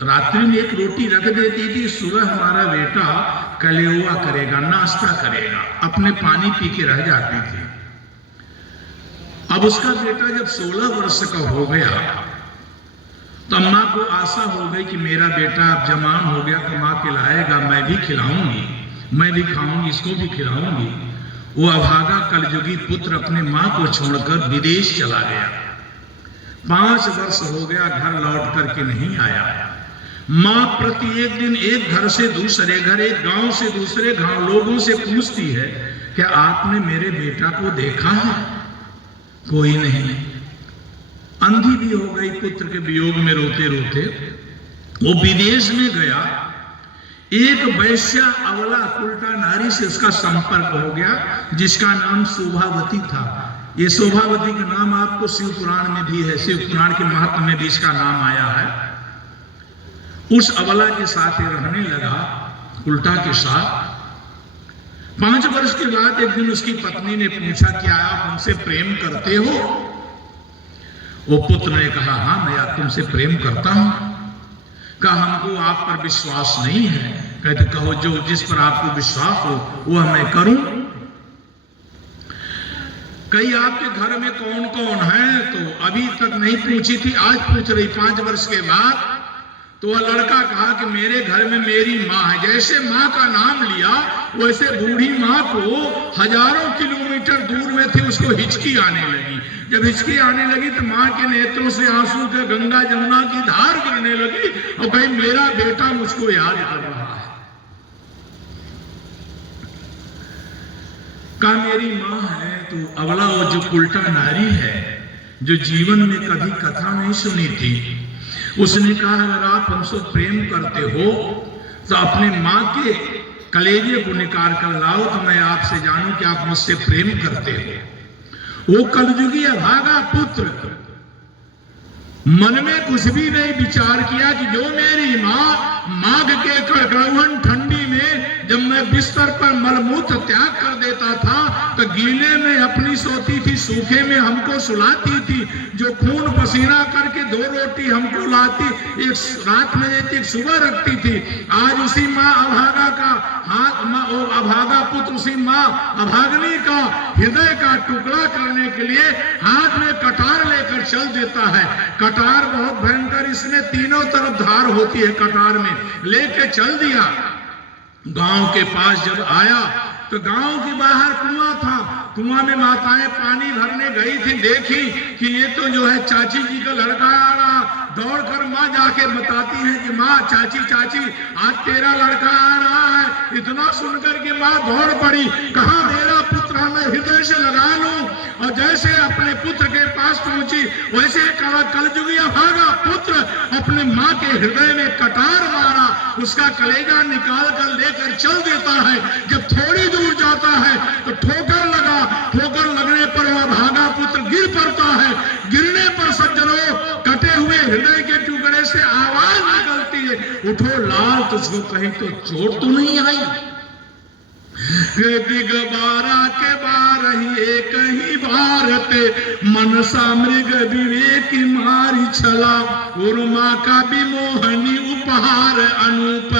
रात्रि में 1 रोटी रख देती थी। सुबह हमारा बेटा कलेवा करेगा, नाश्ता करेगा, अपने पानी पी के रह जाती थी। अब उसका बेटा जब 16 वर्ष का हो गया तो अम्मा को आशा हो गई कि मेरा बेटा अब जवान हो गया, कमा के लाएगा, मैं भी खिलाऊंगी। मैं भी खाऊंगी, इसको भी खिलाऊंगी। वो अभागा कलयुगी पुत्र अपने माँ को छोड़कर विदेश चला गया। 5 वर्ष हो गया, घर लौट करके नहीं आया। माँ प्रत्येक दिन एक घर से दूसरे घर, एक गांव से दूसरे गांव लोगों से पूछती है, क्या आपने मेरे बेटा को देखा है? कोई नहीं। अंधी भी हो गई पुत्र के वियोग में रोते रोते। वो विदेश में गया, एक वैश्या अवला उल्टा नारी से उसका संपर्क हो गया, जिसका नाम शोभावती था। ये शोभावती का नाम आपको शिव पुराण में भी है, शिव पुराण के महत्व में भी इसका नाम आया है। उस अवला के साथ ये रहने लगा, उल्टा के साथ। 5 वर्ष के बाद एक दिन उसकी पत्नी ने पूछा, क्या आप हमसे प्रेम करते हो? वो पुत्र ने कहा, हाँ मैं आप तुमसे प्रेम करता हूं। कहा, हमको आप पर विश्वास नहीं है। कहते, कहो जो जिस पर आपको विश्वास हो वह मैं करूं। कई आपके घर में कौन कौन है? तो अभी तक नहीं पूछी थी, आज पूछ रही 5 वर्ष के बाद। तो वह लड़का कहा कि मेरे घर में मेरी माँ है। जैसे माँ का नाम लिया वैसे बूढ़ी माँ को हजारों किलोमीटर दूर में थी, उसको हिचकी आने लगी। जब हिचकी आने लगी तो माँ के नेत्रों से आंसू के गंगा जमुना की धार गिरने लगी और कहीं मेरा बेटा मुझको याद कर रहा है। का मेरी माँ है। तो अवला वो जो उल्टा नारी है, जो जीवन में कभी कथा नहीं सुनी थी, उसने कहा, अगर आप हमसे प्रेम करते हो तो अपने माँ के कलेजे को निकाल कर लाओ तो मैं आपसे जानूं कि आप मुझसे प्रेम करते हो। वो कलयुगी अभागा पुत्र मन में कुछ भी नहीं विचार किया कि जो मेरी माँ माघ के कड़कड़ाहट ठंडी में जब मैं बिस्तर पर मलमूत्र त्याग कर देता था तो गीले में अपनी सोती थी, सूखे में हमको सुलाती थी, जो खून पसीना करके 2 रोटी हमको लाती, एक रात में देती, एक सुबह रखती थी। आज उसी माँ अभागा का हाथ, अभागा पुत्र उसी माँ अभागनी का हृदय का टुकड़ा करने के लिए हाथ में कटार लेकर चल देता है। कटार बहुत भयंकर, इसमें तीनों तरफ धार होती है, कटार में लेके चल दिया। गांव के पास जब आया तो गांव के बाहर कुआं था, कुआं में माताएं पानी भरने गई थी, देखी कि ये तो जो है चाची जी का लड़का आ रहा। दौड़कर माँ जाके बताती है कि माँ, चाची चाची आज तेरा लड़का आ रहा है। इतना सुनकर के माँ दौड़ पड़ी, कहा मेरा पुत्र मैं हृदय से लगा लूं। और जैसे अपने पुत्र के पास पहुंची वैसे कलयुगी अभागा पुत्र अपने माँ के हृदय में कटार मारा, उसका कलेजा निकाल कर लेकर चल देता है। जब थोड़ी दूर जाता है तो ठोकर लगा, ठोकर लगने पर वह भागा पुत्र गिर पड़ता है। गिरने पर सज्जनों कटे हुए हृदय के टुकड़े से आवाज निकलती है, उठो लाल, तुझको कहीं तो चोट तो नहीं आई? दिग बारा के बारही एक ही भारते, मनसा मृग विवेक मारी छला। उर्मा का विमोहनी उपहार अनूप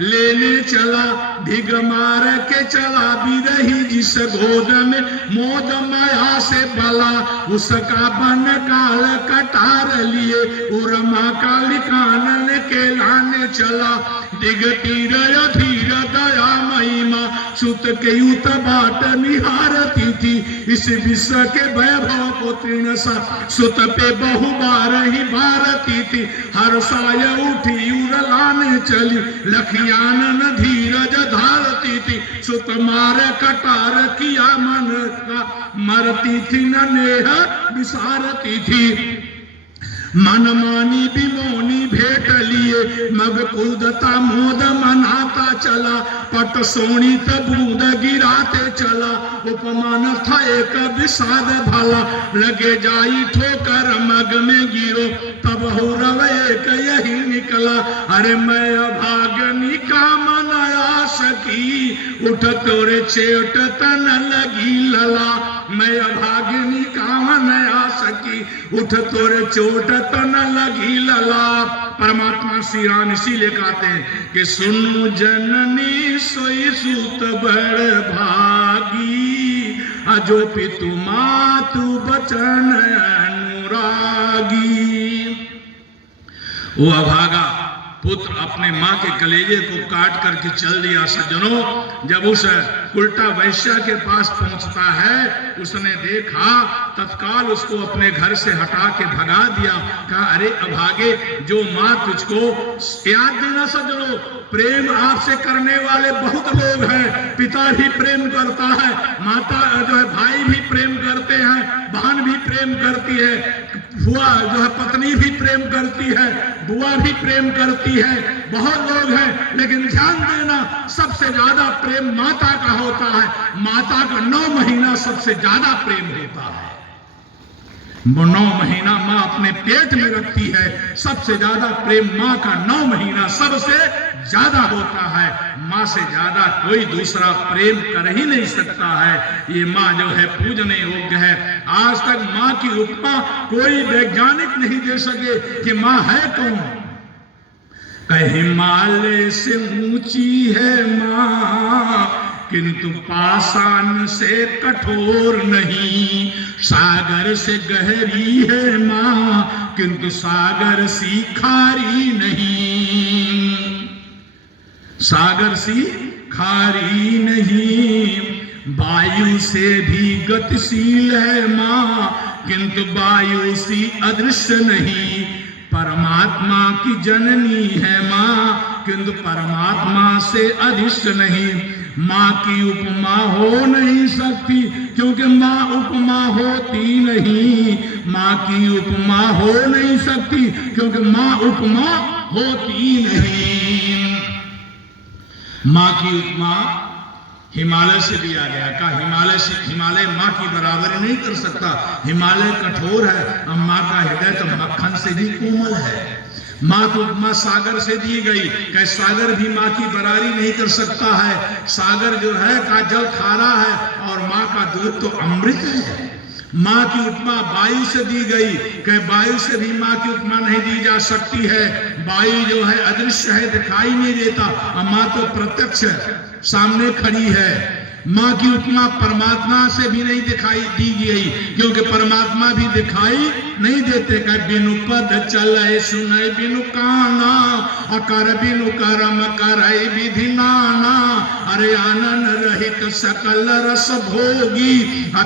लेने चला। भिग मार के चला बिरही जिस गोद में मोद माया से बला। उसका बन काल कटार लिए उर्मा का लिकानन के लाने चला। दिग तीर धीर दया महिमा सुत के युत बाट निहारती थी। इस विश्व के वैभव को तीर्ण सा सुत पे बहु बार ही भारती थी। हर साय उठी उड़लाने चली लखियानन धीरज धारती थी। सुत मार कटार किया मन का मरती थी न नेह विसारती थी। मनमानी विमोनी भेट लिए मग कुलदता मोद मनाता चला। पट सोनी बूंद गिराते चला। उपमान था एक विषाद भला। लगे जाई ठोकर मग में गिरो तब हो रवे एक यही निकला। अरे मैं अभागनी का मनाया सकी उठ तोरे चेट तन लगी लला। मैं अभागिनी का मनाया सकी उठ तोरे चोट तन लगी लला। परमात्मा श्री राम इसीलिए कहते हैं कि सुनु जननी सोई सूत बड़ भागी। अजो पितु मातु बचन अनुरागी। वो अभागा पुत्र अपने माँ के कलेजे को काट करके चल दिया। सज्जनों, जब उस उल्टा वैश्या के पास पहुंचता है, उसने देखा, तत्काल उसको अपने घर से हटा के भगा दिया। कहा, अरे अभागे, जो माँ तुझको याद देना। सज्जनों, प्रेम आपसे करने वाले बहुत लोग हैं। पिता भी प्रेम करता है, माता जो है भाई भी प्रेम करते हैं, बहन भी प्रेम करती है, बुआ जो है पत्नी भी प्रेम करती है, बुआ भी प्रेम करती है, बहुत लोग हैं। लेकिन ध्यान देना, सबसे ज्यादा प्रेम माता का होता है। माता का 9 महीना सबसे ज्यादा प्रेम होता है। 9 महीना माँ अपने पेट में रखती है, सबसे ज्यादा प्रेम माँ का 9 महीना सबसे ज्यादा होता है। माँ से ज्यादा कोई दूसरा प्रेम कर ही नहीं सकता है। ये माँ जो है पूजने योग्य है। आज तक माँ की उपमा कोई वैज्ञानिक नहीं दे सके कि माँ है कौन। हिमालय से ऊंची है माँ, किंतु पाषाण से कठोर नहीं। सागर से गहरी है माँ, किंतु सागर सी खारी नहीं। सागर सी खारी नहीं। वायु से भी गतिशील है माँ, किंतु वायु सी अदृश्य नहीं। परमात्मा की जननी है माँ, किंतु परमात्मा से अदृश्य नहीं। माँ की उपमा हो नहीं सकती, क्योंकि माँ उपमा होती नहीं। माँ की उपमा हो नहीं सकती, क्योंकि माँ उपमा होती नहीं। माँ की उपमा हिमालय से दिया गया। कहा, हिमालय माँ की बराबरी नहीं कर सकता। हिमालय कठोर है, और माँ का हृदय तो मक्खन से भी कोमल है। माँ की उपमा सागर से दी गई। कहे, सागर भी माँ की बराबरी नहीं कर सकता है। सागर जो है का जल खारा है, और माँ का दूध तो अमृत है। माँ की उपमा वायु से दी गई। कहे, वायु से भी माँ की उपमा नहीं दी जा सकती है। वायु जो है अदृश्य है, दिखाई नहीं देता, और माँ तो प्रत्यक्ष सामने खड़ी है। माँ की उपमा परमात्मा से भी नहीं दिखाई दी गई, क्योंकि परमात्मा भी दिखाई नहीं देते। कहे, बिनु पद चले सुनय बिनु काना, अकर बिनु करम करय विधि नाना। अरे आनन रहित सकल रस भोगी,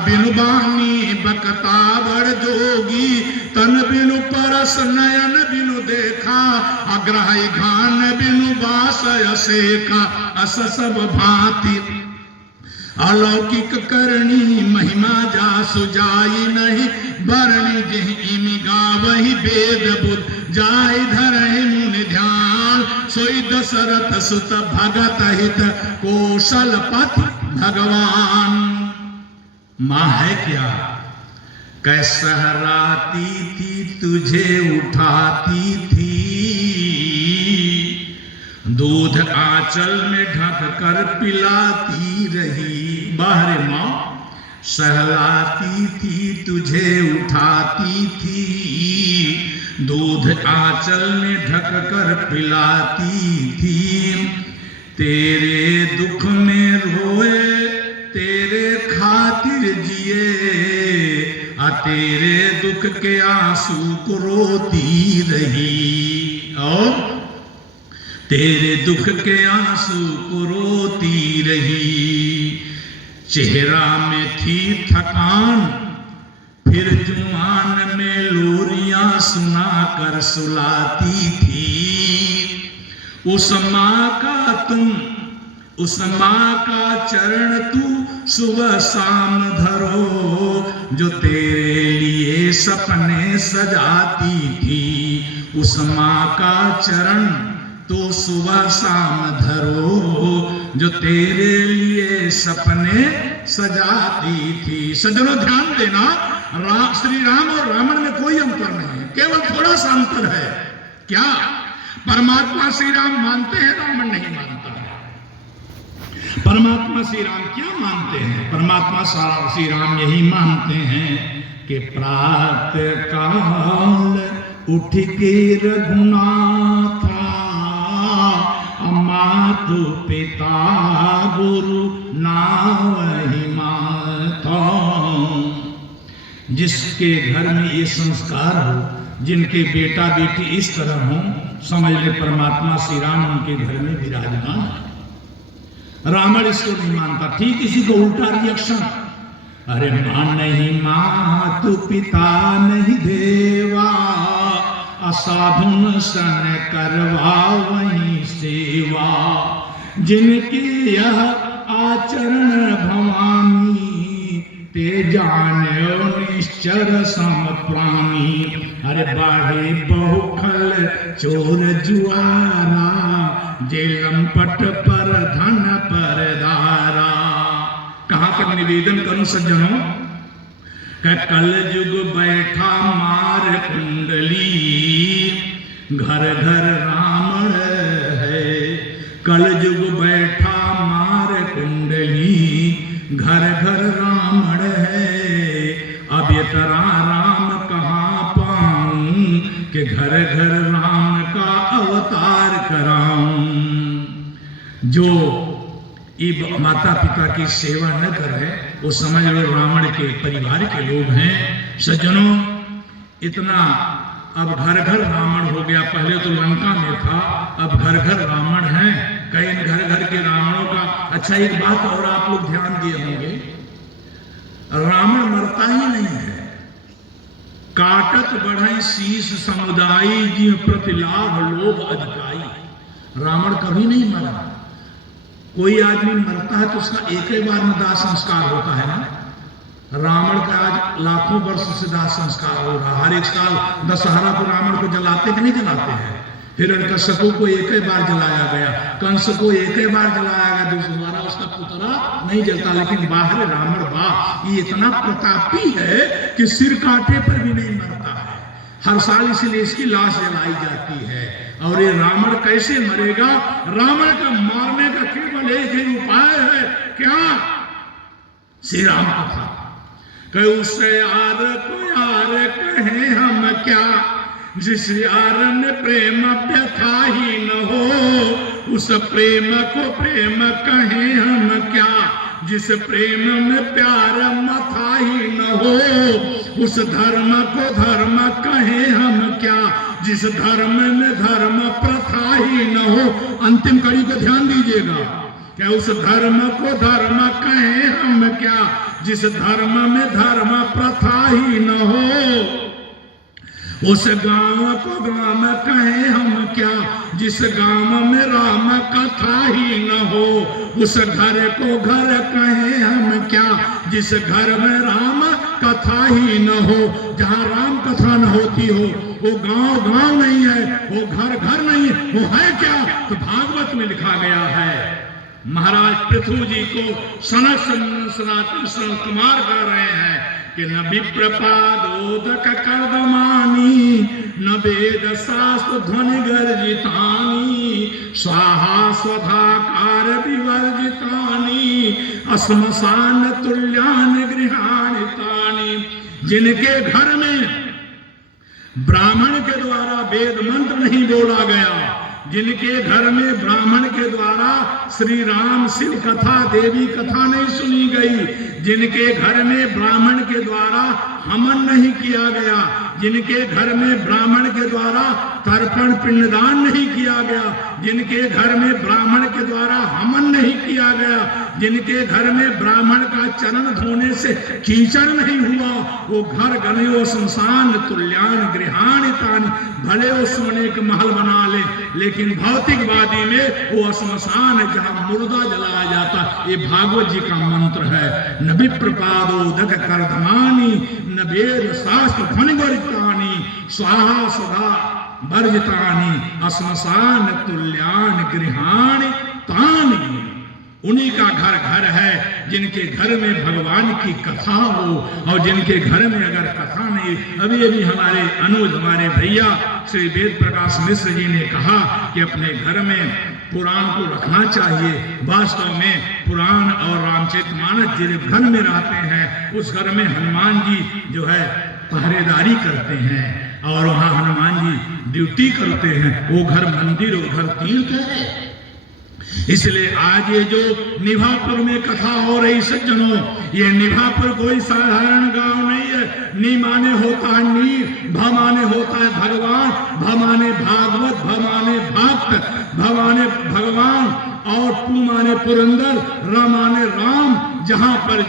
बिनु बानी बकता बड़ जोगी। तन बिनु परस नयन बिनु देखा, अग्रह घान बिनु बासय सेका। अस सब भांति अलौकिक करणी, महिमा जा सुजाई नहीं। बरणी जहि इमि गावहि वेद बुध, जाय धरहि मुनि ध्यान। सोई दशरथ सुत भगत हित, कौशलपति भगवान। माँ है क्या? कैसा सहराती थी तुझे उठाती थी, दूध आंचल में ढक कर पिलाती रही। बाहर माँ सहलाती थी तुझे उठाती थी, दूध आंचल में ढक कर पिलाती थी। तेरे दुख में रोए तेरे खातिर जिए, तेरे दुख के आंसू को रोती रही। और तेरे दुख के आंसू को रोती रही। चेहरा में थी थकान, फिर जुबान में लोरियां सुना कर सुलाती थी। उस माँ का चरण तू सुबह शाम धरो, जो तेरे लिए सपने सजाती थी। उस माँ का चरण तो सुबह शाम धरो, जो तेरे लिए सपने सजाती थी। सज्जनों, ध्यान देना, श्री राम और रावण में कोई अंतर नहीं है, केवल थोड़ा सा अंतर है। क्या? परमात्मा श्री राम मानते हैं, रावण नहीं मानता है। परमात्मा श्री राम क्या मानते हैं? परमात्मा श्री राम यही मानते हैं कि प्रातः काल उठ के रघुनाथा, मातु पिता गुरु नावहि माता। जिसके घर में ये संस्कार हो, जिनके बेटा बेटी इस तरह हों, समझ ले परमात्मा श्री राम उनके घर में विराजमान है। रावण इसको नहीं मानता, ठीक इसी को उल्टा रिएक्शन, अरे मां नहीं मातु पिता नहीं देवा, असाधुन सन करवा वही सेवा, जिनकी यह आचरण भवानी, ते जाने निश्चर सम प्राणी। अरे बाढ़े बहुखल चोर जुआरा, जेलम पट पर धन पर दारा। कहाँ तक निवेदन करूं सज्जनों, कल युग बैठा मार कुंडली, घर घर रावण है। कल युग बैठा मार कुंडली, घर घर रावण है। अब ये तरह राम कहाँ पाऊं, कि घर घर राम का अवतार कराऊं। जो ये माता पिता की सेवा न करे, वो समझ लो रावण के परिवार के लोग हैं। सज्जनों, इतना अब घर घर रावण हो गया। पहले तो लंका में था, अब घर घर रावण है। कई घर घर के रावणों का। अच्छा, एक बात और आप लोग ध्यान दिए होंगे, रावण मरता ही नहीं है। काटत बढ़ई शीश समुदायी, जी प्रतिलाभ लोभ अधिकाई। रावण कभी नहीं मरा। कोई आदमी मरता है तो उसका एक ही बार में दाह संस्कार होता है ना। रावण का आज लाखों वर्ष से दाह संस्कार हो रहा। हर एक साल दशहरा को रावण को जलाते कि नहीं जलाते हैं। हिरण्यकश्यप को एक ही बार जलाया गया, कंस को एक ही बार जलाया गया, दोबारा उसका पुतला नहीं जलता। लेकिन बाहर रावण ये इतना प्रतापी है कि सिर काटे पर भी नहीं मरता है। हर साल इसलिए इसकी लाश जलाई जाती है। और ये रावण कैसे मरेगा? रावण का मारने का केवल एक ही उपाय है, क्या? श्री राम कथा। उससे यार को यार कहे हम क्या, जिस यार ने प्रेम व्यथा ही न हो, उस प्रेम को प्रेम कहे हम क्या, जिस प्रेम में प्यार मथा ही न हो, उस धर्म को धर्म कहे हम क्या, जिस धर्म में धर्म प्रथा ही न हो। अंतिम कड़ी को ध्यान दीजिएगा, क्या उस धर्म को धर्म कहे हम क्या, जिस धर्म में धर्म प्रथा ही न हो, उस गांव को गांव कहे हम क्या, जिस गांव में राम कथा ही न हो, उस घर को घर कहे हम क्या, जिस घर में राम कथा ही न हो। जहां राम कथा न होती हो, वो गांव गांव नहीं है, वो घर घर नहीं है, वो है क्या? तो भागवत में लिखा गया है। महाराज पृथु जी को सनक सनातन कुमार कह रहे हैं कि न विप्रपादोदक कर्दमानी, न वेद शास्त्र ध्वनि गर्जितानी, स्वाहा स्वधाकार विवर्जितानी, अस्मशान तुल्यान गृहाणितानी। जिनके घर में ब्राह्मण के द्वारा वेद मंत्र नहीं बोला गया, जिनके घर में ब्राह्मण के द्वारा श्री राम शिव कथा देवी कथा नहीं सुनी गई, जिनके घर में ब्राह्मण के द्वारा हवन नहीं किया गया, जिनके घर में ब्राह्मण के द्वारा तर्पण पिंडदान नहीं किया गया, जिनके घर में ब्राह्मण के द्वारा हवन नहीं किया गया, जिनके घर में ब्राह्मण का चरण धोने से कीचड़ नहीं हुआ, वो घर गणयो शमशान तुल्यान गृहाणितानि। भले वो सोने के महल बना ले, लेकिन भौतिकवादी में वो श्मशान है जहां मुर्दा जलाया जाता। ये भागवत जी का मंत्र है। न विप्रपादोदक कर्दमानी, न वेद शास्त्र ध्वनि वर्जितानि, स्वाहा सदा वर्जितानि, श्मशान तुल्यान गृहाणि तानि। उन्हीं का घर घर है जिनके घर में भगवान की कथा हो, और जिनके घर में अगर कथा नहीं। अभी अभी हमारे अनुज हमारे भैया श्री वेद प्रकाश मिश्र जी ने कहा कि अपने घर में पुराण को रखना चाहिए। वास्तव में पुराण और रामचरितमानस जिस घर में रहते हैं, उस घर में हनुमान जी जो है पहरेदारी करते हैं, और वहाँ हनुमान जी ड्यूटी करते हैं। वो घर मंदिर, वो घर तीर्थ है। इसलिए आज ये जो निभापुर में कथा हो रही सज्जनों, ये निभापुर कोई साधारण गांव नहीं है। नी माने होता है नीर, भा माने होता है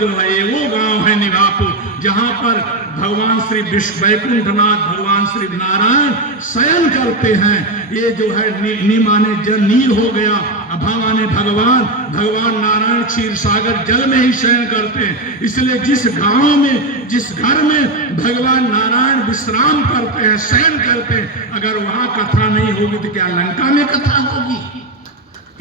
जो है ये वो गांव है निभापुर, जहां पर भगवान श्री विष्णु वैकुंठनाथ भगवान श्री नारायण शयन करते हैं। ये जो है नी माने जल नील हो गया, अभा माने भगवान नारायण क्षीर सागर जल में ही शयन करते हैं। इसलिए जिस गांव में, जिस घर में भगवान नारायण विश्राम करते हैं, शयन करते हैं, अगर वहां कथा नहीं होगी तो क्या लंका में कथा होगी?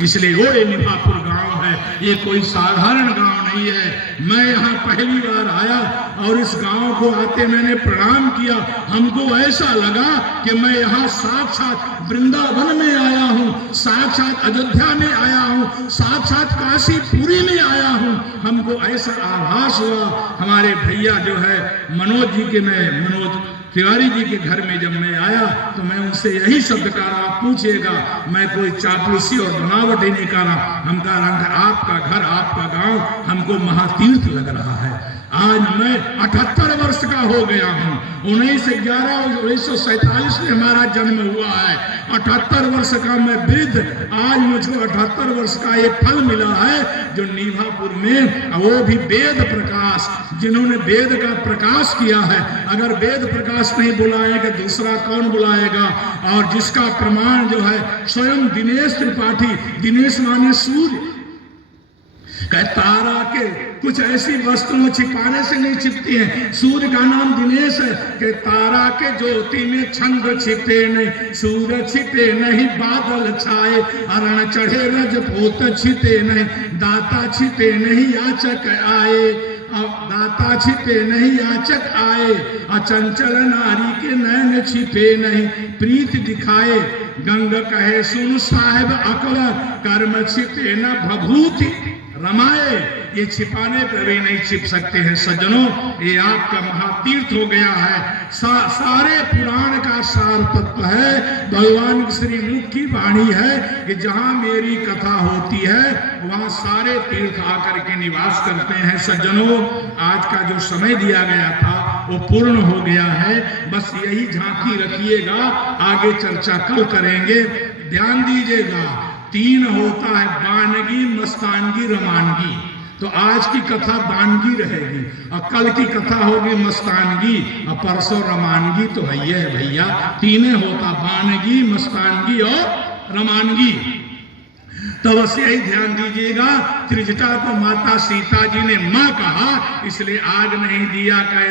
इसलिए वो ये निभापुर गांव है, ये कोई साधारण गांव नहीं है। मैं यहाँ पहली बार आया और इस गांव को आते मैंने प्रणाम किया। हमको ऐसा लगा कि मैं यहाँ साक्षात वृंदावन में आया हूँ, साक्षात अयोध्या में आया हूँ, साक्षात काशीपुरी में आया हूँ। हमको ऐसा आभास हुआ। हमारे भैया जो है मनोज जी के, मैं मनोज तिवारी जी के घर में जब मैं आया तो मैं उनसे यही शब्द कहा, आप पूछिएगा, मैं कोई चापलूसी और बनावट ही नहीं कर रहा। हम कह रहा हूं आपका घर, आपका गांव हमको महातीर्थ लग रहा है। आज मैं 78 वर्ष का हो गया हूँ। 1947 में हमारा जन्म हुआ है। 78 वर्ष का मैं वृद्ध, आज मुझको 78 वर्ष का ये फल मिला है जो निभापुर में, वो भी वेद प्रकाश, जिन्होंने वेद का प्रकाश किया है। अगर वेद प्रकाश नहीं बुलाएगा दूसरा कौन बुलाएगा? और जिसका प्रमाण जो है स्वयं दिनेश त्रिपाठी, दिनेश माने सूर्य, तारा के कुछ ऐसी वस्तुएं छिपाने से नहीं छिपती हैं। सूर्य का नाम दिनेश है कि तारा के ज्योति में छंद छिपे नहीं, सूरज छिपे नहीं, बादल छाए, अरण चढ़े रजपूत छिपे नहीं, दाता छिपे नहीं, याचक आए, दाता छिपे नहीं, याचक आए, अचंचल नारी के नैन छिपे नहीं, प्रीत दिखाए, गंग कहे सुन साहेब अकबर, कर्म छिपे न भभूति रमाए। ये छिपाने पर भी नहीं छिप सकते हैं सज्जनों। ये आपका महातीर्थ हो गया है। सारे पुराण का सार तत्व है, भगवान श्री मुख की वाणी है कि जहां मेरी कथा होती है वहां सारे तीर्थ आकर के निवास करते हैं। सज्जनों, आज का जो समय दिया गया था वो पूर्ण हो गया है। बस यही झांकी रखिएगा, आगे चर्चा कल करेंगे। ध्यान दीजिएगा, 3 होता है, बानगी, मस्तानगी, रमानगी। तो आज की कथा बानगी रहेगी और कल की कथा होगी मस्तानगी और परसों रमानगी। तो है ये भैया, 3 होता, बानगी, मस्तानगी और रमानगी। तो बस यही ध्यान दीजिएगा। त्रिजटा को माता सीता जी ने मां कहा, इसलिए आग नहीं दिया कह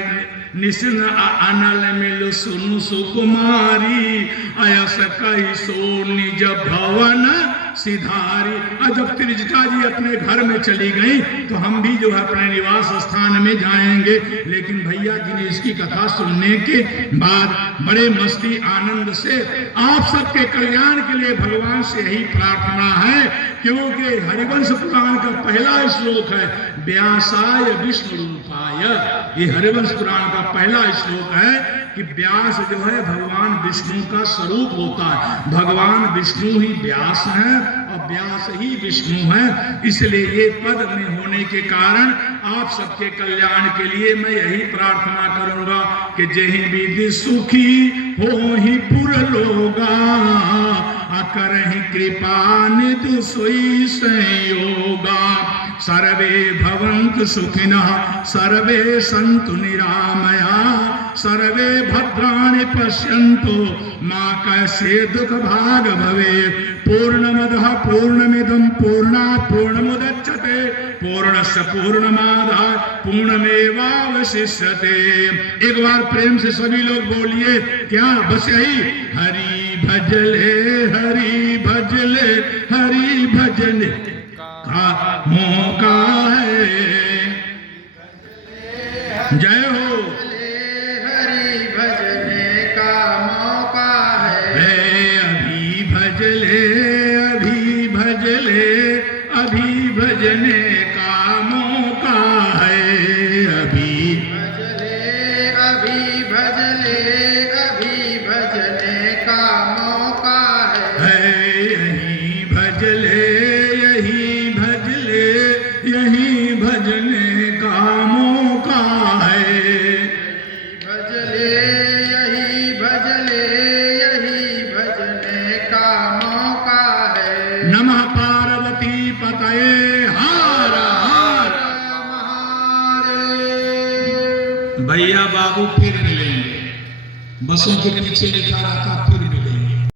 निशन अनल मिल सुनु सुकुमारी, अयस कही सो निज भवन सिधारी। और जब त्रिजटा जी अपने घर में चली गई तो हम भी जो है अपने निवास स्थान में जाएंगे। लेकिन भैया जी ने इसकी कथा सुनने के बाद बड़े मस्ती आनंद से आप सबके कल्याण के लिए भगवान से यही प्रार्थना है, क्योंकि हरिवंश पुराण का पहला श्लोक है, व्यासाय विष्णु रूपाय। ये हरिवंश पुराण का पहला श्लोक है कि व्यास जो है भगवान विष्णु का स्वरूप होता है। भगवान विष्णु ही व्यास है और व्यास ही विष्णु है। इसलिए ये पद में होने के कारण आप सबके कल्याण के लिए मैं यही प्रार्थना करूंगा कि जही विधि सुखी हो ही पुर लोगा, करहि कृपा निधि सोई संयोगा। सर्वे भवन्तु सुखिनः, सर्वे सन्तु निरामया, सर्वे भद्राणि पश्यन्तु मा कश्चित् दुःख भाग भवेत्। पूर्णमदः पूर्णमिदं पूर्णात् पूर्णमुदच्यते, पूर्णस्य पूर्णमादाय पूर्णमेवावशिष्यते। एक बार प्रेम से सभी लोग बोलिए, क्या बस यही? हरि भजले, हरि भजले, हरि भजले का मौका है। जय हो। हरि भजने का मौका है। अभी भजले, अभी भजले, अभी भजने का मौका है। अभी भजले, अभी भजले, अभी भजने का मौका है। यही भजले, यही भजले, यही भजने का मौका है। भजले, यही भजले, यही भजने का मौका है। नमः पार्वती पतये हर हर। महादेव। बाबू फिर मिलेंगे। बसों के पीछे लिखा रहता फिर